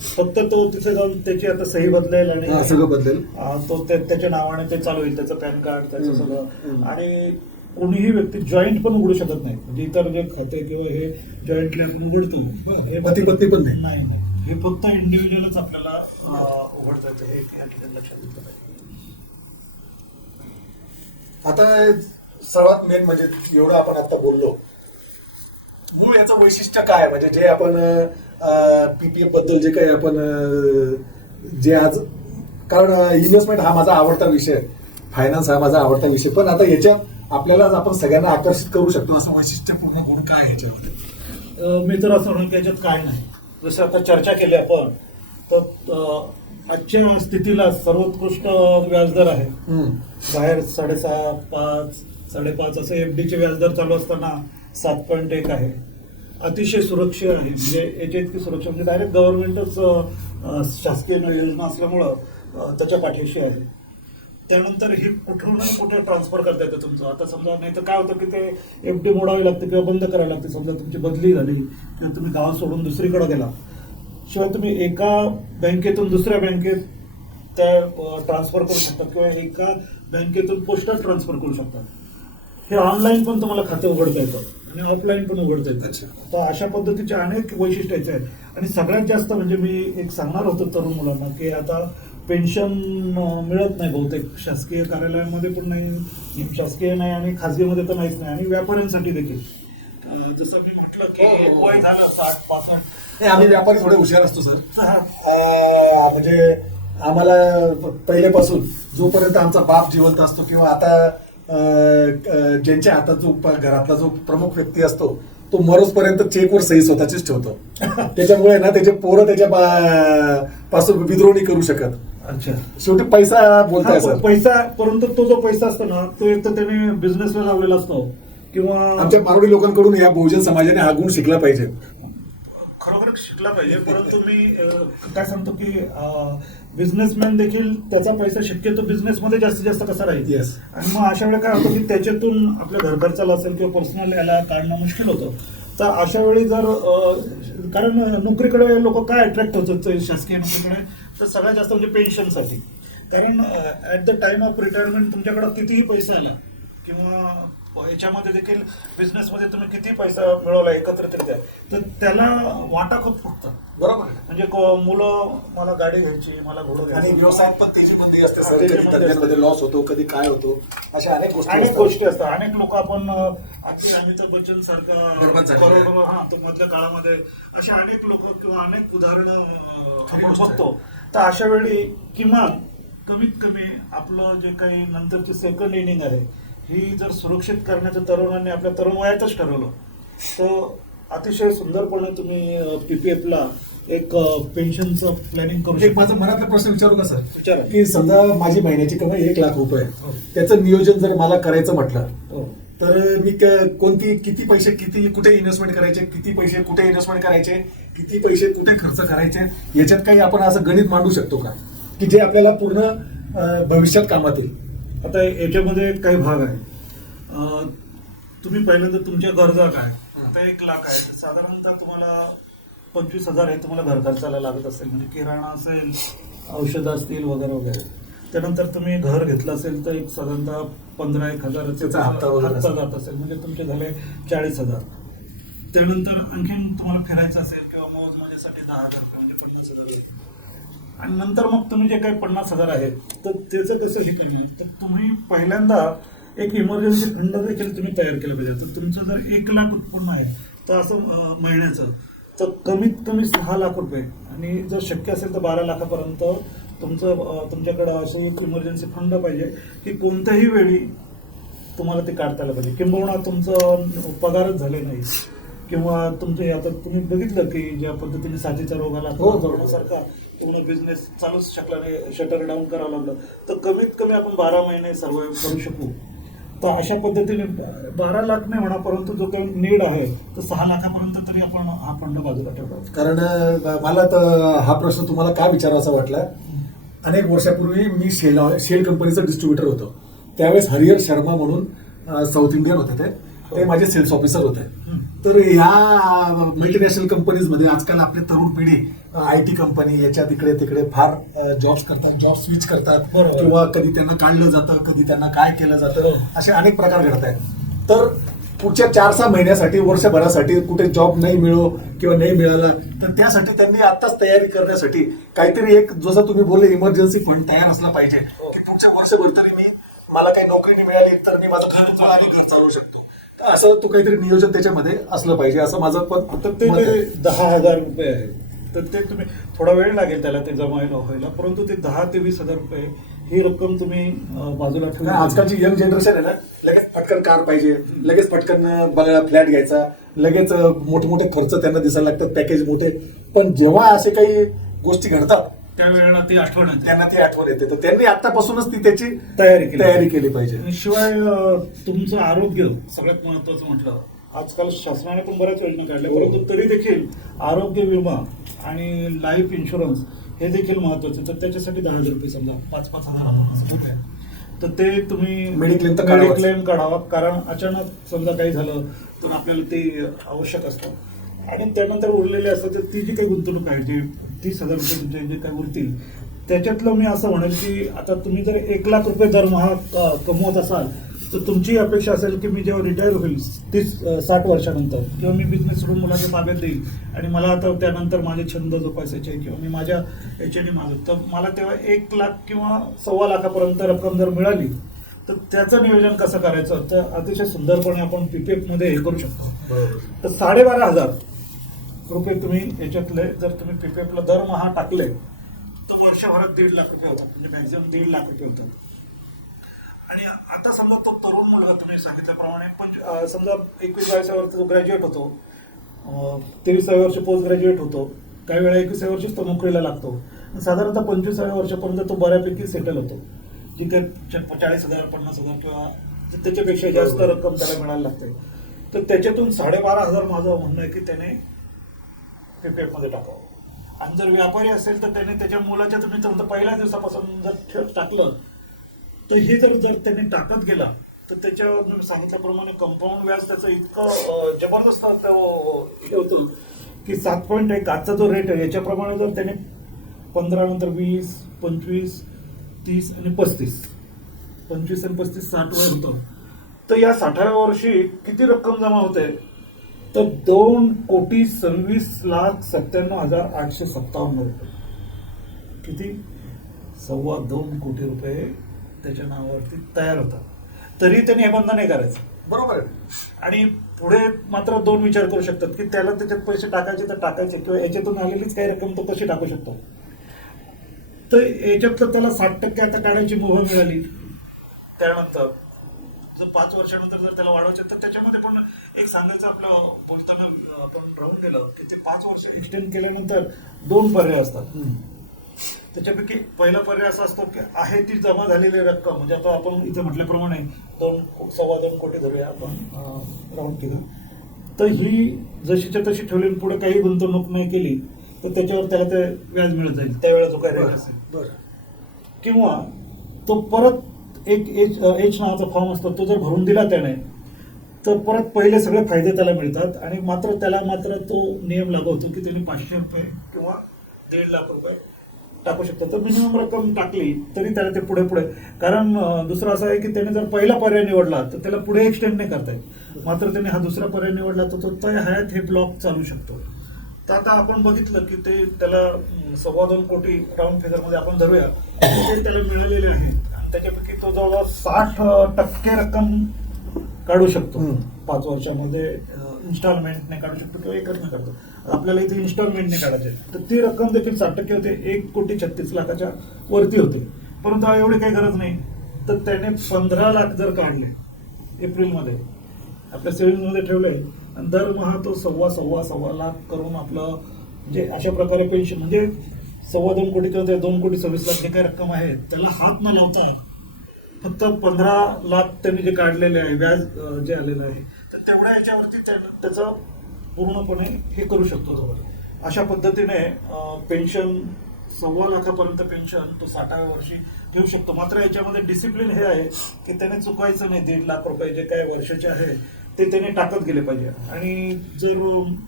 फक्त तो तिथे जाऊन त्याची आता सही बदलेल आणि सगळं बदलेल. तो त्याच्या नावाने ते चालू होईल, त्याचं पॅन कार्ड त्याचं सगळं. आणि कोणीही व्यक्ती जॉईंट पण उघडू शकत नाही. म्हणजे इतर जे खाते किंवा हे जॉईंटली आपण उघडतो हे पती पत्नी पण नाही. नाही, हे फक्त इंडिव्हिज्युअलच आपल्याला उघडता येतं. हे या ठिकाणी लक्षात घेतलं पाहिजे. आता सर्वात मेन म्हणजे एवढं आपण आता बोललो, मूळ याचं वैशिष्ट्य काय म्हणजे जे आपण पीपीएफ बद्दल जे काही आपण जे आज, कारण इन्व्हेस्टमेंट हा माझा आवडता विषय, फायनान्स हा माझा आवडता विषय, पण आता याच्यात आपल्याला आपण सगळ्यांना आकर्षित करू शकतो असं वैशिष्ट्यपूर्ण गुण काय आहे याच्यामध्ये? मी तर असं म्हणून की याच्यात काय नाही. जसं आता चर्चा केली आपण तर आजच्या स्थितीला सर्वोत्कृष्ट व्याजदर आहे. बाहेर 6.5, 5, 5.5 असं एफडीचे व्याजदर चालू असताना 7.1 आहे. अतिशय सुरक्षित आहे. म्हणजे याच्या इतकी सुरक्षा म्हणजे डायरेक्ट गव्हर्नमेंटच शासकीय योजना असल्यामुळं त्याच्या पाठीशी आहे. त्यानंतर हे कुठून ना कुठे ट्रान्सफर करता येतं तुमचं. आता समजा नाही तर काय होतं की ते एफडी मोडावी लागते किंवा बंद करावी लागते. समजा तुमची बदली झाली किंवा तुम्ही गाव सोडून दुसरीकडे गेला, शिवाय तुम्ही एका बँकेतून दुसऱ्या बँकेत त्या ट्रान्सफर करू शकता किंवा एका बँकेतून पोस्टात ट्रान्सफर करू शकता. हे ऑनलाईन पण तुम्हाला खाते उघडता येतं आणि ऑफलाईन पण उघडता येतं. तर अशा पद्धतीचे अनेक वैशिष्ट्याचे आहेत. आणि सगळ्यात जास्त म्हणजे मी एक सांगणार होतो तरुण मुलांना की आता पेन्शन मिळत नाही बहुतेक शासकीय कार्यालयांमध्ये पण नाही, शासकीय नाही आणि खासगीमध्ये तर नाहीच नाही आणि व्यापाऱ्यांसाठी देखील. जसं मी म्हटलं की वय झालं 60-65. आम्ही व्यापारी थोडे हुशार असतो सर. हा. म्हणजे आम्हाला पहिल्यापासून जोपर्यंत आमचा बाप जिवंत असतो किंवा आता ज्यांच्या हातात जो घरातला जो प्रमुख व्यक्ती असतो तो मरोजपर्यंत चेकवर सही स्वतःचीच ठेवतो. त्याच्यामुळे ना त्याचे पोरं त्याच्या पासून विद्रोह नाही करू शकत. अच्छा. शेवटी पैसा बोलताय सर. पैसा, परंतु तो जो पैसा असतो ना तो एक तर त्याने बिझनेसला लावलेला असतो किंवा आमच्या मारवाडी लोकांकडून या बहुजन समाजाने हा गुण शिकला पाहिजे. खरोखर शिकला पाहिजे. परंतु मी काय सांगतो की बिझनेसमॅन देखील त्याचा पैसा शक्यतो बिझनेसमध्ये जास्तीत जास्त कसा राहील. येस. आणि मग अशा वेळी काय होतं की त्याच्यातून आपल्या घर खर्चाला असेल किंवा पर्सनल याला काढणं मुश्किल होतं. तर अशा वेळी जर कारण नोकरीकडे लोक काय अट्रॅक्ट होतात शासकीय नोकरीकडे तर सगळ्यात जास्त म्हणजे पेन्शनसाठी. कारण at the time of retirement तुमच्याकडे कितीही पैसा आला किंवा याच्यामध्ये देखील बिझनेसमध्ये तुम्ही किती पैसा मिळवला एकत्रितरित्या तर त्याला वाटा खूप फुटतात. बरोबर. म्हणजे मुलं मला गाडी घ्यायची, मला घोडं आणि घ्यायची, व्यवसायात पण तेजीमध्ये असते सर. कधी तज्ञांमध्ये लॉस होतो, कधी काय होतो, अशा अनेक गोष्टी असतात. अनेक लोक आपण अगदी अमिताभ बच्चन सारखा बरोबर झालेलं आहे. तो मधल्या काळामध्ये अशा अनेक लोक किंवा अनेक उदाहरणं आपण गोष्ट आहे. बघतो. तर अशा वेळी किमान कमीत कमी आपलं जे काही नंतरची सेकंड इनिंग आहे ही जर सुरक्षित करण्याचं तरुणांनी आपल्या तरुण वयातच ठरवलं तर अतिशय सुंदरपणे तुम्ही पीपीएफला एक पेन्शनचं प्लॅनिंग करू एक शकता. माझा मनातला प्रश्न विचारू का सर? विचारा. की समजा माझी महिन्याची कमाई 1,00,000 रुपये हो. त्याचं नियोजन जर मला करायचं म्हटलं हो. तर मी कोणती किती पैसे किती कुठे इन्व्हेस्टमेंट करायचे, किती पैसे कुठे इन्व्हेस्टमेंट करायचे, किती पैसे कुठे खर्च करायचे, याच्यात काही आपण असं गणित मांडू शकतो का की जे आपल्याला पूर्ण भविष्यात कामात येईल? आता याच्यामध्ये काही भाग आहे. तुम्ही पहिल्यांदा तुमच्या गरजा काय, आता 1,00,000 आहे तर साधारणतः तुम्हाला 25,000 हे तुम्हाला घर खर्चाला लागत असेल, म्हणजे किराणा असेल, औषधं असतील वगैरे वगैरे. त्यानंतर तुम्ही घर घेतलं असेल तर एक साधारणतः 15,000 त्याचा हप्ता वगैरे हप्ता जात असेल, म्हणजे तुमचे झाले 40,000. त्यानंतर आणखीन तुम्हाला फिरायचं असेल किंवा मौज मजेसाठी 10,000 म्हणजे 50,000. आणि नंतर मग तुम्ही जे काही 50,000 आहेत तर त्याचं कसं हे करणार, तर तुम्ही पहिल्यांदा एक इमर्जन्सी फंड देखील तुम्ही तयार केलं पाहिजे. तर तुमचं जर 1,00,000 उत्पन्न आहे तर असं महिन्याचं, तर कमीत कमी 6,00,000 रुपये आणि जर शक्य असेल तर 12,00,000पर्यंत तुमच्याकडं असं एक इमर्जन्सी फंड पाहिजे की कोणत्याही वेळी तुम्हाला ते काढता आलं पाहिजे. किंबहुना तुमचं पगारच झाले नाही किंवा तुमचे आता तुम्ही बघितलं की ज्या पद्धतीने साथीचा रोग आला सारखा पूर्ण बिझनेस चालूच शकला नाही, शटर डाऊन करावं लागलं, तर कमीत कमी आपण 12 महिने सर्वाइव्ह करू शकू. तर अशा पद्धतीने 12,00,000 नाही म्हणा, परंतु जो काही नीड आहे तर 6,00,000पर्यंत तरी आपण हा फंड बाजूला ठेवतो. कारण मला तर हा प्रश्न तुम्हाला काय विचारायचा वाटला, अनेक वर्षापूर्वी मी शेल कंपनीचा डिस्ट्रीब्युटर होतो. त्यावेळेस हरिहर शर्मा म्हणून साऊथ इंडियन होते, ते माझे सेल्स ऑफिसर होते. तर ह्या मल्टीनॅशनल कंपनीजमध्ये आजकाल आपली तरुण पिढी IT कंपनी याच्या तिकडे फार जॉब्स करतात, जॉब स्विच करतात, किंवा कधी त्यांना काढलं जातं, कधी त्यांना काय केलं जातं, असे अनेक प्रकार घडत आहेत. तर पुढच्या 4-6 महिन्यासाठी, वर्षभरासाठी कुठे जॉब नाही मिळो किंवा नाही मिळाला तर त्यासाठी त्यांनी आताच तयारी करण्यासाठी काहीतरी एक, जसं तुम्ही बोलले, इमर्जन्सी फंड तयार असला पाहिजे की पुढच्या वर्षभर तरी मला काही नोकरी नाही मिळाली तर मी माझं घर चालवू शकतो. तर असं तू काहीतरी नियोजन त्याच्यामध्ये असलं पाहिजे असं माझं पण. तर ते 10,000 रुपये आहे, तर ते तुम्ही थोडा वेळ लागेल त्याला ते जमायला व्हायला, परंतु ते 10,000 ते 20,000 रुपये ही रक्कम तुम्ही बाजूला ठेवून. आजकालची यंग जनरेशन आहे ना, लगेच पटकन कार पाहिजे, लगेच पटकन बघा फ्लॅट घ्यायचा, लगेच मोठमोठे खर्च त्यांना दिसायला लागतात, पॅकेज मोठे. पण जेव्हा असे काही गोष्टी घडतात त्यावेळेला ती आठवण येते, त्यांना ती आठवण येते. तर त्यांनी आतापासूनच ती त्याची तयारी केली पाहिजे. आणि शिवाय तुमचं आरोग्य सगळ्यात महत्वाचं म्हटलं, आजकाल शासनाने पण बऱ्याच योजना काढल्या, परंतु तरी देखील आरोग्य विमा आणि लाईफ इन्शुरन्स हे देखील महत्वाचे. तर त्याच्यासाठी 10,000 रुपये, समजा 5,000 रुपये, तर ते तुम्ही मेडिक्लेम काढावा. कारण अचानक समजा काही झालं तर आपल्याला ते आवश्यक असतं. आणि त्यानंतर उरलेले असतात तर ती जी काही गुंतवणूक आहे, जी 30,000 रुपये तुमचे जे काही उरतील त्याच्यातलं मी असं म्हणेल की आता तुम्ही जर 1,00,000 रुपये दरमहा कमवत असाल तर तुमची अपेक्षा असेल की मी जेव्हा रिटायर होईल 60 वर्षानंतर, किंवा मी बिझनेस सोडून मुलाच्या ताब्यात देईल आणि मला आता त्यानंतर माझे छंद जोपासायचे किंवा मी माझ्या याच्याने माझं, तर मला तेव्हा 1,00,000 किंवा 1,25,000पर्यंत रक्कम जर मिळाली तर त्याचं नियोजन कसं करायचं, तर अतिशय सुंदरपणे आपण PPF मध्ये हे करू शकतो. तर 12,500 रुपये तुम्ही याच्यातले जर तुम्ही PPF ला दरमहा टाकले तर वर्षभरात 1,50,000 रुपये होतात, म्हणजे मॅक्झिमम 1,50,000 रुपये होतात. आणि आता समजा तो तरुण मुलगा तुम्ही सांगितल्याप्रमाणे समजा 21-22 वर्ष ग्रॅज्युएट होतो, 23व्या वर्षी पोस्ट ग्रॅज्युएट होतो, काही वेळा 21व्या वर्षीच तो नोकरीला लागतो, साधारणतः 25व्या वर्षापर्यंत तो बऱ्यापैकी सेटल होतो, जी काही 40,000 50,000 किंवा त्याच्यापेक्षा जास्त रक्कम त्याला मिळायला लागते. तर त्याच्यातून 12,500 माझं म्हणणं आहे की त्याने PPF मध्ये टाकावं. आणि जर व्यापारी असेल तर त्याने त्याच्या मुलाच्या तुम्ही पहिल्या दिवसापासून जर टाकलं तर हे जर त्याने टाकत गेला तर त्याच्या सांगितल्याप्रमाणे कंपाऊंड व्याज त्याचं इतकं जबरदस्त हे होतं की 7.1 आजचा जो रेट आहे याच्याप्रमाणे जर त्याने 15 नंतर 20, 25, 30 आणि 35, 25 आणि 35 60 वय होतं. तर या 60व्या वर्षी किती रक्कम जमा होते, तर 2,26,97,857 रुपये. किती? 2.25 कोटी रुपये त्याच्या नावावरती तयार होतात. तरी त्यांनी हे बंद नाही करायचं, बरोबर. आणि पुढे मात्र 2 विचार करू शकतात की त्याला त्याच्यात पैसे टाकायचे तर टाकायचे, किंवा याच्यातून आलेलीच काही रक्कम तो कशी टाकू शकतो. तर याच्यातलं त्याला 60% आता काढायची मुभा मिळाली. त्यानंतर जर 5 वर्षानंतर जर त्याला वाढवायचं तर त्याच्यामध्ये पण एक सांगायचं आपलं बोलताना आपण राहून गेलं की ते 5 वर्ष एक्सटेंड केल्यानंतर 2 पर्याय असतात. त्याच्यापैकी पहिला पर्याय असा असतो की आहे ती जमा झालेली रक्कम, म्हणजे आता आपण इथे म्हटल्याप्रमाणे 2.25 कोटी धरूया आपण राऊंड केलं, तर ही जशीच्या तशी ठेवली आणि पुढे काही गुंतवणूक नाही केली तर त्याच्यावर त्याला ते व्याज मिळत जाईल त्यावेळेला जो काही रेट असेल. बरं. किंवा तो परत एक एच नावाचा फॉर्म असतो, तो जर भरून दिला त्याने तर परत पहिले सगळे फायदे त्याला मिळतात आणि मात्र तो नियम लागू होतो की त्याने 500 रुपये किंवा 1.5 लाख रुपये टाकू शकतो. तर मिनिमम रक्कम टाकली तरी त्याला ते पुढे कारण दुसरं असं आहे की त्याने जर पहिला पर्याय निवडला तर त्याला पुढे एक्सटेंड नाही करता येत, मात्र त्याने हा दुसरा पर्याय निवडला तर तो तय हयात हे ब्लॉक चालू शकतो. तर आता आपण बघितलं की ते त्याला 2.25 कोटी राऊंड फिगरमध्ये आपण धरूया ते त्याला मिळालेले आहे. त्याच्यापैकी तो जवळजवळ 60% रक्कम काढू शकतो 5 वर्षामध्ये, इन्स्टॉलमेंटने काढू शकतो किंवा एकच नाही काढतो. आपल्याला इथे इन्स्टॉलमेंटने काढायचे तर ती रक्कम देखील 60% होते, 1,36,00,000 वरती होते. परंतु एवढी काही गरज नाही. तर त्याने 15 लाख जर काढले एप्रिलमध्ये आपल्या सेव्हिंगमध्ये ठेवले आणि दरमहा तो सव्वा लाख करून आपलं म्हणजे अशा प्रकारे पेन्शन म्हणजे 2.25 कोटी किंवा 2,26,00,000 जे काही रक्कम आहे त्याला हात न लावता फक्त 15 लाख त्यांनी जे काढलेले आहे व्याज जे आलेलं आहे तर तेवढ्या याच्यावरती त्याचं पूर्णपणे हे करू शकतो तो. अशा पद्धतीने पेन्शन 2.25 लाखापर्यंत पेन्शन तो 60व्या वर्षी घेऊ शकतो. मात्र याच्यामध्ये डिसिप्लिन हे आहे की त्याने चुकायचं नाही. 1.5 लाख रुपये जे काय वर्षाचे आहे ते त्याने टाकत गेले पाहिजे. आणि जर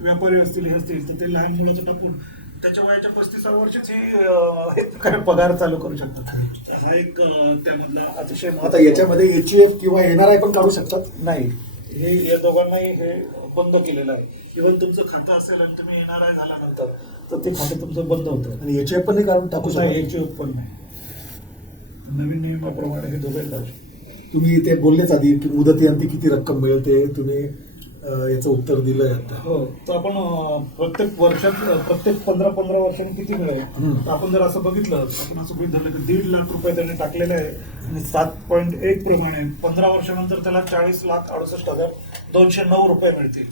व्यापारी असतील हे असतील तर ते लहान मुलाचं टाकून त्याच्या वयाच्या 35व्या वर्षाची पगार चालू करू शकतात. हा एक त्यामधला अतिशय आता याच्यामध्ये HUF किंवा NRI पण काढू शकतात? नाही, हे या दोघांनाही हे बंद केलेलं आहे. इव्हन तुमचं खातं असेल आणि तुम्ही NRI झाल्यानंतर तर ते खातं तुमचं बंद होतं. आणि HUF पण नाही काढून टाकू शकता? HUF पण नाही. नवीन नियमाप्रमाणे हे दोघे काढू. तुम्ही ते बोललेच आधी की मुदतीअंती किती रक्कम मिळेल ते तुम्ही याचं उत्तर दिलंय आता. हो, तर आपण प्रत्येक वर्षात प्रत्येक 15 वर्षांनी किती मिळेल तर आपण जर असं बघितलं, आपण असं गृहीत धरलं की 1.5 लाख रुपये त्याने टाकलेले आहे आणि 7.1 प्रमाणे 15 वर्षानंतर त्याला 40,68,209 रुपये मिळतील.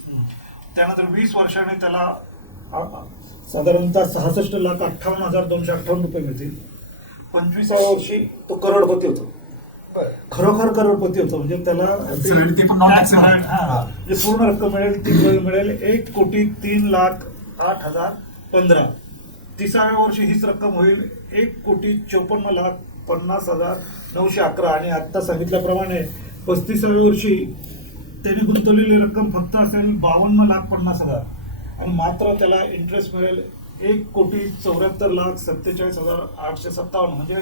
त्यानंतर 20 वर्षाने त्याला साधारणतः 66,58,258 रुपये मिळतील. 25व्या वर्षी तो करोडपती होतो, खरोखर करोडपती होतो. म्हणजे त्याला जे पूर्ण रक्कम मिळेल ती मिळेल 1,03,08,015. 30व्या वर्षी हीच रक्कम होईल 1,54,50,911. आणि आता सांगितल्याप्रमाणे 35व्या वर्षी त्याने गुंतवलेली रक्कम फक्त असेल 52,50,000 आणि मात्र त्याला इंटरेस्ट मिळेल 1,74,47,857. म्हणजे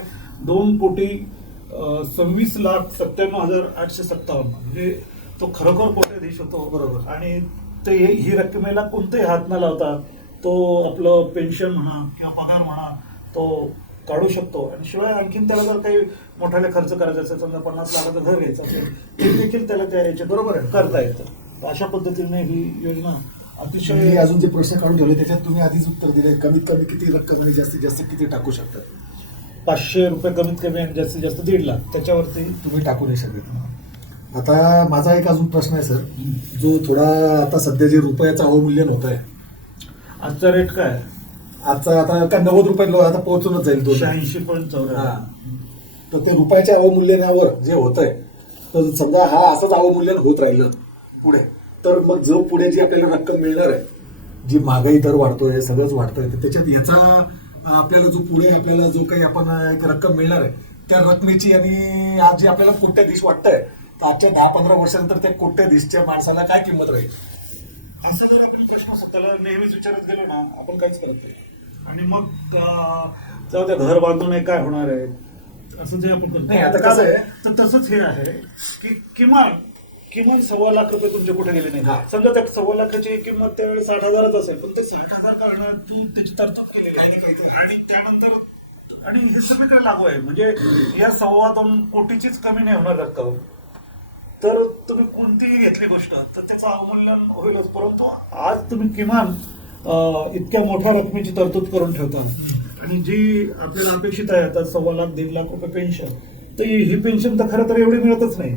2,26,97,857. म्हणजे तो खरोखर कोट्याधीश होतो. बरोबर. आणि ते ही रक्कमेला कोणतेही हात न लावता तो आपलं पेन्शन म्हणा किंवा पगार म्हणा तो काढू शकतो. आणि शिवाय आणखीन त्याला जर काही मोठाले खर्च करायचा असेल, समजा 50 लाखाचं घर घ्यायचं असेल ते देखील त्याला त्या याच्या बरोबर करता येतं. अशा पद्धतीने ही योजना अतिशय. अजून जे प्रश्न काढून ठेवले त्याच्यात तुम्ही आधीच उत्तर दिले. कमीत कमी किती रक्कम आणि जास्तीत जास्त किती टाकू शकतात? 500 रुपये कमीत कमी आणि जास्तीत जास्त 1.5 लाख त्याच्यावरती तुम्ही टाकू नाही शकत. आता माझा एक अजून प्रश्न आहे सर, जो थोडा आता सध्या जे रुपयाचं अवमूल्यन होत आहे, आजचा रेट काय? आजचा आता का 90 रुपये आता पोहोचूनच जाईल 86.84. तर ते रुपयाच्या अवमूल्यनावर जे होत आहे, तर समजा हा असंच अवमूल्यन होत राहिलं पुढे, तर मग जो पुढे जी आपल्याला रक्कम मिळणार आहे, जी महागाई दर वाढतोय, सगळंच वाढतोय, तर त्याच्यात याचा आपल्याला जो पुढे आपल्याला जो काही आपण एक रक्कम मिळणार आहे त्या रकमेची आणि आज जे आपल्याला कोट्याधीश वाटतंय, तर आजच्या 10-15 वर्षानंतर त्या कोट्याधीशच्या माणसाला काय किंमत राहील? असं जर आपण प्रश्न स्वतःला नेहमीच विचारत गेलो ना, आपण काहीच करत नाही. आणि मग जाऊ त्या घर बांधून काय होणार आहे असं जे आपण नाही. आता कसं आहे, तर तसंच हे आहे की किमान 1.25 लाख रुपये तुमचे कुठे गेले नाही. समजा त्या 1.25 लाखाची किंमत त्यावेळेस 60,000च असेल, पण ते 60,000 करणार तू त्याची तरतूद केली आणि त्यानंतर आणि हे सगळीकडे लागू आहे. म्हणजे या 2.25 कोटीचीच कमी नाही होणार रक्कम. तर तुम्ही कोणतीही घेतली गोष्ट तर त्याचं अवमूल्यन होईलच. परंतु आज तुम्ही किमान इतक्या मोठ्या रकमेची तरतूद करून ठेवता आणि जी आपल्याला अपेक्षित आहे आता 2.25 लाख 1.5 लाख रुपये पेन्शन, तर ही पेन्शन तर खरं तर एवढी मिळतच नाही.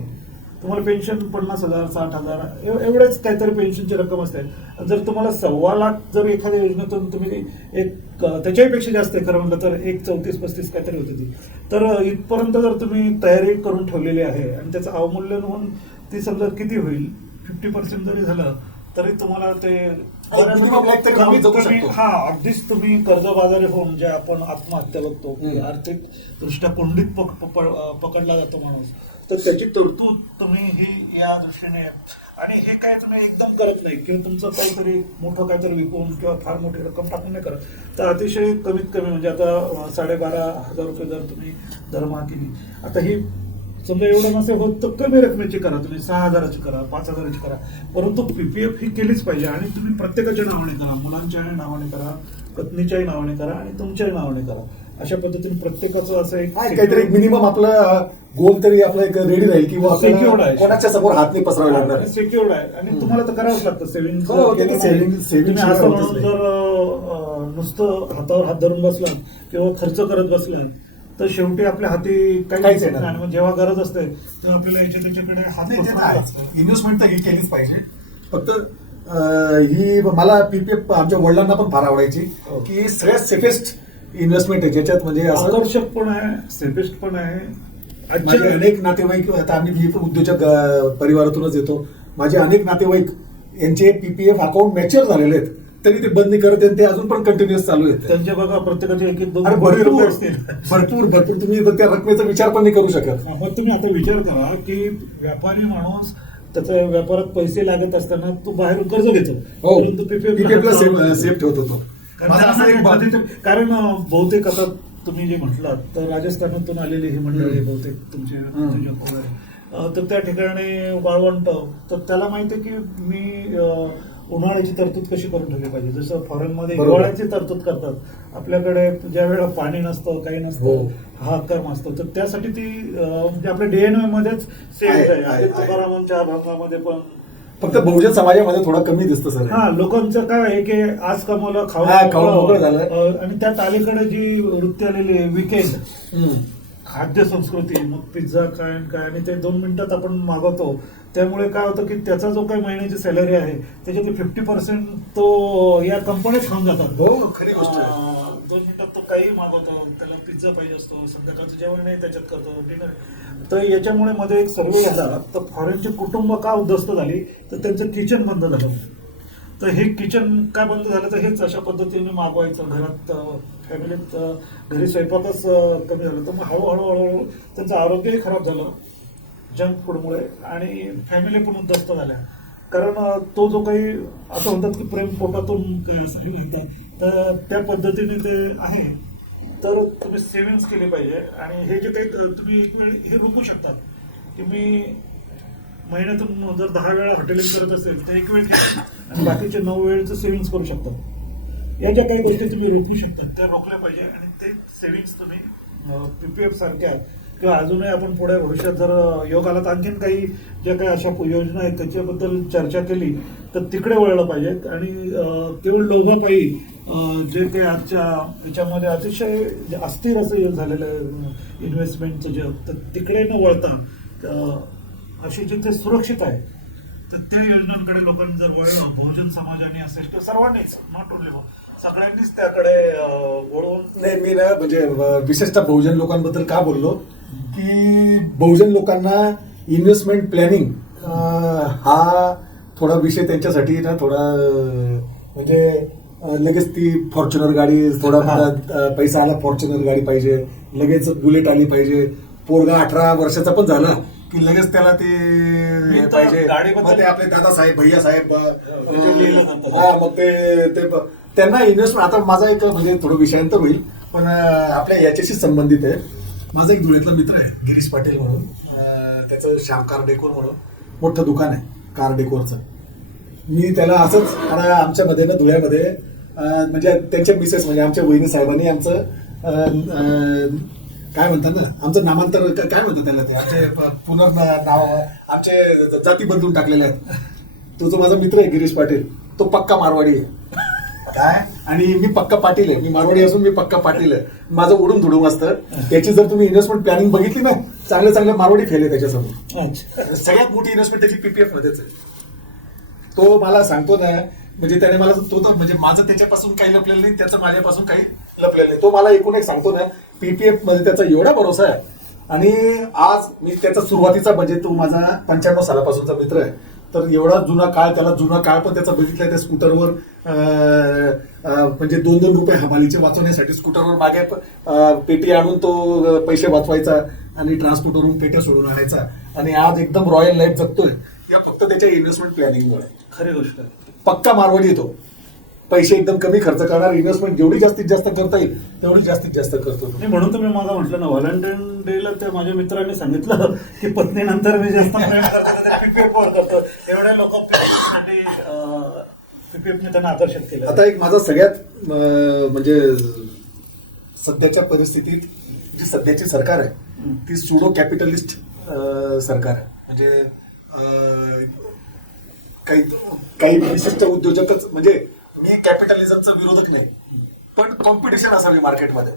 तुम्हाला पेन्शन 50,000 60,000 एवढेच काहीतरी पेन्शनची रक्कम असते. जर तुम्हाला 1.25 लाख जर एखाद्या योजनेतून तुम्ही एक त्याच्याही पेक्षा जास्त आहे खरं म्हटलं तर 1.34-35 काहीतरी होती ती, तर इथपर्यंत जर तुम्ही तयारी करून ठेवलेली आहे आणि त्याचं अवमूल्यन होऊन ती समजा किती होईल 50% जरी झालं तरी तुम्हाला ते minimum लाख तरी कमी जगू तुम्ही- शकतो. हा अगदीच तुम्ही कर्जबाजारी होऊन जे आपण आत्महत्या बघतो की आर्थिक दृष्ट्या कोंडीत पकडला जातो माणूस, तर त्याची तरतूद तुम्ही ही या दृष्टीने आणि हे काय तुम्ही एकदम करत नाही किंवा तुमचं काहीतरी मोठं काहीतरी विकून किंवा फार मोठी रक्कम टाकून नाही करत, तर अतिशय कमीत कमी म्हणजे आता 12,500 रुपये जर तुम्ही दरमहा केली, आता ही समजा एवढं नसेल होत तर कमी रकमेची करा, तुम्ही 6,000ची करा, 5,000ची करा, परंतु पीपीएफ ही केलीच पाहिजे आणि तुम्ही प्रत्येकाच्या नावाने करा, मुलांच्याही नावाने करा, पत्नीच्याही नावाने करा आणि तुमच्याही नावाने करा. अशा पद्धतीने प्रत्येकाचं असं एक काहीतरी मिनिमम आपलं गोल तरी आपलं एक रेडी राहील किंवा Secured आहे. कोणाच्या समोर हात नाही पसरावे लागणार आहे. सिक्युर्ड आहे आणि तुम्हाला तर करावंच लागतं सेव्हिंग. हो, त्यांनी saving तुम्ही असं शिवाय म्हणून होतच जर नुसतं हातावर हात धरून बसलात किंवा खर्च करत बसलात तर शेवटी आपल्या हाती काहीच काहीच येणार नाही. आणि मग जेव्हा गरज असते तेव्हा आपल्याला याच्या त्याच्याकडे हात पसरावा लागतो. इन्व्हेस्टमेंट तर ही केलीच पाहिजे. फक्त ही मला पीपीएफ आमच्या वडिलांना पण फार आवडायची हो. की सगळ्यात सेफेस्ट इन्व्हेस्टमेंट आहे ज्याच्यात म्हणजे असं आकर्षक पण आहे, सेफेस्ट पण आहे. माझे अनेक नातेवाईक, आता आम्ही ही उद्योजक परिवारातूनच येतो, माझे अनेक नातेवाईक यांचे पीपीएफ अकाउंट मॅच्युअर झालेले आहेत तरी ते बंद नाही करत आहेत, ते अजून पण कंटिन्युअस चालू आहेत. त्यांच्या बघा प्रत्येकाचे एक एक दोन अरे कोटी रुपये भरपूर असतील. भरपूर भरपूर तुम्ही त्या रकमेचा विचार पण नाही करू शकत. मग तुम्ही आता विचार करा की व्यापारी माणूस त्याच्या व्यापारात पैसे लागत असताना तो बाहेरून कर्ज घेतो, हो, परंतु पीपीएफला सेफ ठेवत होतो. कारण असं एक कारण बहुतेक आता तुम्ही जे म्हटलात तर राजस्थानातून आलेली ही मंडळी बहुतेक तुमचे उद्योजक वगैरे, तर त्या ठिकाणी वाळवंट, तर त्याला माहिती आहे की मी उन्हाळ्याची तरतूद कशी करून ठेवली पाहिजे. जसं फॉरेनमध्ये बरोबर. हिवाळ्याची तरतूद करतात, आपल्याकडे ज्या वेळेला पाणी नसतं काही हो. नसतं हाहाकार असतो, तर त्यासाठी ती म्हणजे आपल्या डीएनए मध्येच सेव्ह आहे. आहे. तुकारामांच्या अभंगामध्ये पण फक्त बहुजन समाजामध्ये थोडं कमी दिसतं सर. हा लोकांचं काय आहे की आज कमवलं हा, खाऊन खाऊन मोकळं झालं. आणि त्यात अलीकडे जी वृत्ती आलेली विकेंड खाद्य संस्कृती, मग पिझ्झा काय आणि काय आणि ते 2 मिनिटात आपण मागवतो, त्यामुळे काय होतं की त्याचा जो काही महिन्याची सॅलरी आहे त्याच्यातली 50% तो या कंपनीत खाऊन जातात. हो, खरी गोष्ट आहे. 2 मिनिटात तो काही मागवतो, त्याला पिझ्झा पाहिजे असतो, संध्याकाळचं जेवण नाही त्याच्यात करतो, डिनर. तर याच्यामुळे मध्ये एक सर्वे झाला, तर फॉरेनची कुटुंब का उद्ध्वस्त झाली तर त्यांचं किचन बंद झालं. तर हे किचन काय बंद झालं तर हेच अशा पद्धतीने मागवायचं घरात, फॅमिलीत घरी स्वयंपाकच कमी झालं, तर मग हळूहळू त्यांचं आरोग्यही खराब झालं जंक फूडमुळे आणि फॅमिली पण उद्ध्वस्त झाल्या. कारण तो जो काही असं म्हणतात की प्रेम पोटातून सगळी म्हणतात, तर त्या पद्धतीने ते आहे. तर तुम्ही सेव्हिंग्स केली पाहिजे आणि हे जे काही तुम्ही एक वेळ हे रोखू शकतात की मी महिन्यातून जर 10 वेळा हॉटेलिंग करत असेल तर 1 वेळ केलं आणि बाकीचे 9 वेळचं सेव्हिंग्स करू शकतात. या ज्या काही गोष्टी तुम्ही रोखू शकतात त्या रोखल्या पाहिजे आणि ते सेव्हिंग्स तुम्ही पीपीएफ सारख्या किंवा अजूनही आपण पुढे भविष्यात जर योग आला तर आणखीन काही ज्या काही अशा योजना आहेत त्याच्याबद्दल चर्चा केली तर तिकडे वळलं पाहिजे. आणि केवळ लोभापायी जे काही आजच्या याच्यामध्ये अतिशय अस्थिर असं झालेलं इन्व्हेस्टमेंटचं जग, तर तिकडे न वळता अशी जिथे सुरक्षित आहे तर त्या योजनांकडे लोकांनी जर वळलं, बहुजन समाजाने असेल किंवा सर्वांनीच, नॉट ओनली सगळ्यांनीच त्याकडे वळून. नाही, मी ना म्हणजे विशेषतः बहुजन लोकांबद्दल का बोललो की बहुजन लोकांना इन्व्हेस्टमेंट प्लॅनिंग हा थोडा विषय त्यांच्यासाठी ना थोडा म्हणजे लगेच ती फॉर्च्युनर गाडी, थोडा पैसा आला फॉर्च्युनर गाडी पाहिजे, लगेच बुलेट आली पाहिजे, पोरगा 18 वर्षाचा पण झाला की लगेच त्याला ते पाहिजे. मग ते आपले दादासाहेब भैयासाहेब मग ते त्यांना इन्व्हेस्टमेंट. आता माझा एक म्हणजे थोडं विषयांतर होईल पण आपल्या याच्याशी संबंधित आहे. माझा एक धुळ्यातला मित्र आहे गिरीश पाटील म्हणून, त्याचं श्याम कार डेकोर म्हणून मोठं दुकान आहे कार डेकोरचं. मी त्याला असंच आमच्यामध्ये ना धुळ्यामध्ये म्हणजे त्यांच्या मिसेस म्हणजे आमच्या वहिनी साहेबांनी आमचं काय म्हणतात ना, आमचं नामांतर काय म्हणतात त्याला, ते आमचे पुनर्नाव आमचे जाती बदलून त्यातलेले आहेत. तो जो माझा मित्र आहे गिरीश पाटील तो पक्का मारवाडी आहे काय, आणि मी पक्का पाटील आहे. मी मारवाडी असून मी पक्का पाटील आहे. माझं उडून धुडून असतं. त्याची जर तुम्ही इन्व्हेस्टमेंट प्लॅनिंग बघितली ना चांगले चांगले मारवाडी फेले त्याच्यासमोर. अच्छा. सगळ्यात मोठी इन्व्हेस्टमेंट त्याची पीपीएफ मध्येच आहे. तो मला सांगतो ना, म्हणजे त्याने मला तो तर म्हणजे माझं त्याच्यापासून काही लपलेलं नाही, त्याचं माझ्यापासून काही लपलेलं नाही. तो मला एकूण एक सांगतो ना, पीपीएफ मध्ये त्याचा एवढा भरोसा आहे. आणि आज मी त्याचा सुरुवातीचा म्हणजे तो माझा 95 सालापासूनचा मित्र आहे. तर एवढा जुना काळ, त्याला जुना काळ पण त्याचा बघितलाय. त्या स्कूटरवर म्हणजे 2-2 रुपये हमालीचे वाचवण्यासाठी स्कूटरवर मागे पेटी आणून तो पैसे वाचवायचा आणि ट्रान्सपोर्टवरून पेट्या सोडून आणायचा. आणि आज एकदम रॉयल लाईफ जगतोय, या फक्त त्याच्या इन्व्हेस्टमेंट प्लॅनिंगमुळे. खरी गोष्ट आहे. पक्का मारवाडी येतो. पैसे एकदम कमी खर्च करणार, इन्व्हेस्टमेंट जेवढी जास्तीत जास्त करता येईल तेवढी जास्तीत जास्त करतो. नाही, म्हणून तुम्ही मला म्हटलं ना, व्हॅलेंटाईन डेला ते माझ्या मित्रांनी सांगितलं की पत्नीनंतर मी जास्त प्रेम करतो तर पीपीएफ वर करतो. एवढ्या लोक पीपीएफने त्यांना आकर्षित केलं. आता एक माझा सगळ्यात म्हणजे सध्याच्या परिस्थितीत जी सध्याची सरकार आहे ती सुडो कॅपिटलिस्ट सरकार आहे. म्हणजे काही विशिष्ट उद्योजकच, म्हणजे मी कॅपिटलिझमचा विरोधक नाही, पण कॉम्पिटिशन असावी मार्केटमध्ये,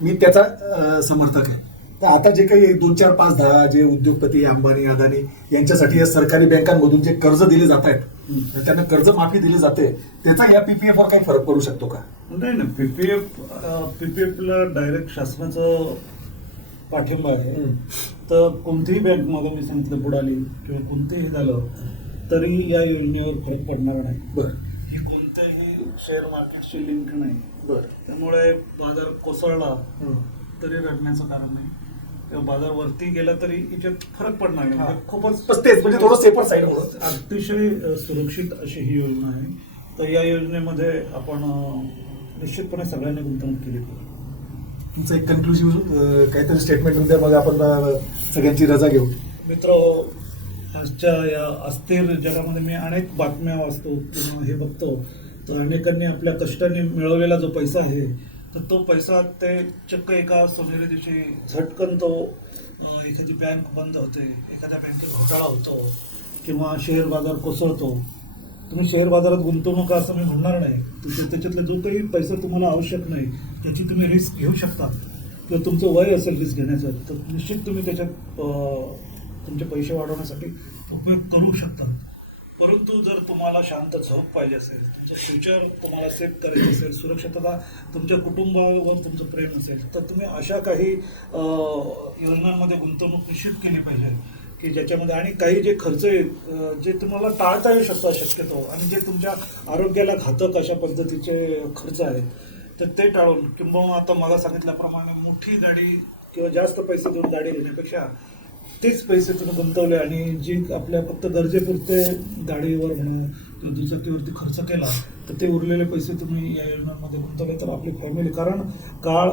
मी त्याचा समर्थक आहे. तर आता जे काही 2, 4, 5, 10 जे उद्योगपती अंबानी अदानी यांच्यासाठी या सरकारी बँकांमधून जे कर्ज दिले जात आहेत, त्यांना कर्ज माफी दिली जाते, त्याचा या पीपीएफ वर काही फरक पडू शकतो का? नाही ना, पीपीएफला डायरेक्ट शासनाचं पाठिंबा आहे. तर कोणतीही बँक मध्ये मी सांगितलं बुडाली किंवा कोणतेही झालं तरी या योजनेवर फरक पडणार नाही. बरं. ही कोणत्याही शेअर मार्केटची लिंक नाही. बरं. त्यामुळे बाजार कोसळला तरी रडण्याचं कारण नाही, किंवा बाजार वरती गेला तरी याच्यात फरक पडणार नाही. म्हणजे खूपच तेच म्हणजे थोडं सेफर साईड म्हणून अतिशय सुरक्षित अशी ही योजना आहे. तर या योजनेमध्ये आपण निश्चितपणे सगळ्यांनी गुंतवणूक केली पाहिजे. तुमचं एक कन्क्लुसिव्ह काहीतरी स्टेटमेंट होऊन द्या, मग आपण सगळ्यांची रजा घेऊ. मित्र, आजच्या या अस्थिर जगामध्ये मी अनेक बातम्या वाचतो किंवा हे बघतो, तर अनेकांनी आपल्या कष्टाने मिळवलेला जो पैसा आहे तर तो पैसा ते चक्क एका सोनेरी दिवशी झटकन तो एखादी बँक बंद होते, एखाद्या बँकेत घोटाळा होतो किंवा शेअर बाजार कोसळतो. तुम्ही शेअर बाजारात गुंतवणूक नका असं मी म्हणणार नाही. त्याच्यातला जो काही पैसा तुम्हाला आवश्यक नाही त्याची तुम्ही रिस्क घेऊ शकता, किंवा तुमचं वय असेल रिस्क घेण्याचं तर निश्चित तुम्ही त्याच्यात तुमचे पैसे वाढवण्यासाठी उपयोग करू शकता. परंतु जर तुम्हाला शांत झोप पाहिजे असेल, तुमचं फ्युचर तुम्हाला सेफ करायचं असेल, सुरक्षितता तुमच्या कुटुंबावर तुमचं प्रेम असेल, तर तुम्ही अशा काही योजनांमध्ये गुंतवणूक निश्चित केली पाहिजे की ज्याच्यामध्ये, आणि काही जे खर्च आहेत जे तुम्हाला टाळता येऊ शकतात शक्यतो, आणि जे तुमच्या आरोग्याला घातक अशा पद्धतीचे खर्च आहेत तर ते टाळून, किंबहुना आता मला सांगितल्याप्रमाणे मोठी गाडी किंवा जास्त पैसे देऊन गाडी घेण्यापेक्षा तेच पैसे तुम्ही गुंतवले आणि जी आपल्या फक्त गरजेपुरते गाडीवर म्हणून किंवा दुचाकीवरती खर्च केला तर ते उरलेले पैसे तुम्ही या योजनांमध्ये गुंतवले तर आपली फॅमिली, कारण काळ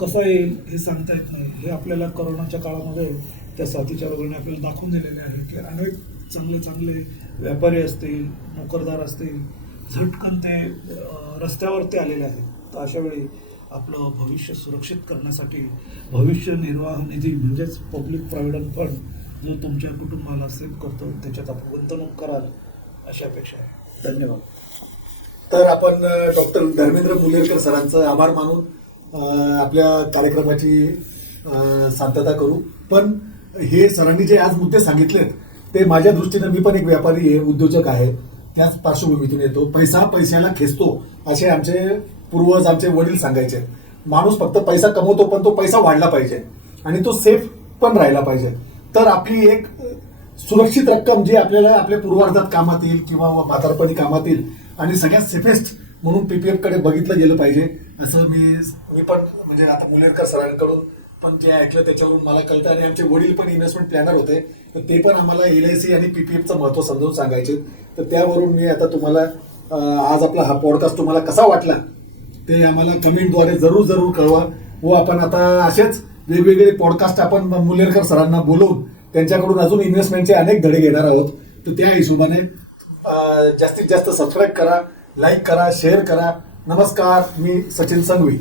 कसा येईल हे सांगता येत नाही. हे आपल्याला कोरोनाच्या काळामध्ये त्या साथीच्या रोगाने आपल्याला दाखवून दिलेले आहे की अनेक चांगले चांगले व्यापारी असतील, नोकरदार असतील, झटकन ते रस्त्यावरती आलेले आहेत. तर अशा वेळी आपलं भविष्य सुरक्षित करण्यासाठी भविष्य निर्वाह निधी म्हणजेच पब्लिक प्रॉव्हिडंट फंड जो तुमच्या कुटुंबाला सेव्ह करतो त्याच्यात आपण गुंतवणूक कराल अशी अपेक्षा आहे. धन्यवाद. तर आपण डॉक्टर धर्मेंद्र मुलेरकर सरांचं आभार मानून आपल्या कार्यक्रमाची शांतता करू. पण हे सरांनी जे आज मुद्दे सांगितलेत ते माझ्या दृष्टीनं, मी पण एक व्यापारी आहे, उद्योजक आहे, त्याच पार्श्वभूमीतून येतो. पैसा पैशाला खेचतो असे आमचे पूर्वज, आमचे वडील सांगायचे. माणूस फक्त पैसा कमवतो पण तो पैसा वाढला पाहिजे आणि तो सेफ पण राहिला पाहिजे. तर आपली एक सुरक्षित रक्कम जी आपल्याला आपल्या पूर्वार्धात कामात येईल किंवा म्हातारपणी कामात येईल आणि सगळ्यात सेफेस्ट म्हणून पीपीएफ कडे बघितलं गेलं पाहिजे असं मी पण म्हणजे आता मुलेरकर सरांकडून पण जे ऐकलं त्याच्यावरून मला कळतं. आणि आमचे वडील पण इन्व्हेस्टमेंट प्लॅनर होते, तर ते पण आम्हाला LIC आणि पीपीएफचं महत्व समजावून सांगायचे. तर त्यावरून मी आता तुम्हाला आज आपला हा पॉडकास्ट तुम्हाला कसा वाटला ते आम्हाला कमेंटद्वारे जरूर कळवा. व आपण आता असेच वेगवेगळे पॉडकास्ट आपण मुलेरकर सरांना बोलवून त्यांच्याकडून अजून इन्व्हेस्टमेंटचे अनेक धडे घेणार आहोत. तर त्या हिशोबाने जास्तीत जास्त सबस्क्राईब करा, लाईक करा, शेअर करा. नमस्कार, मी सचिन संघवी.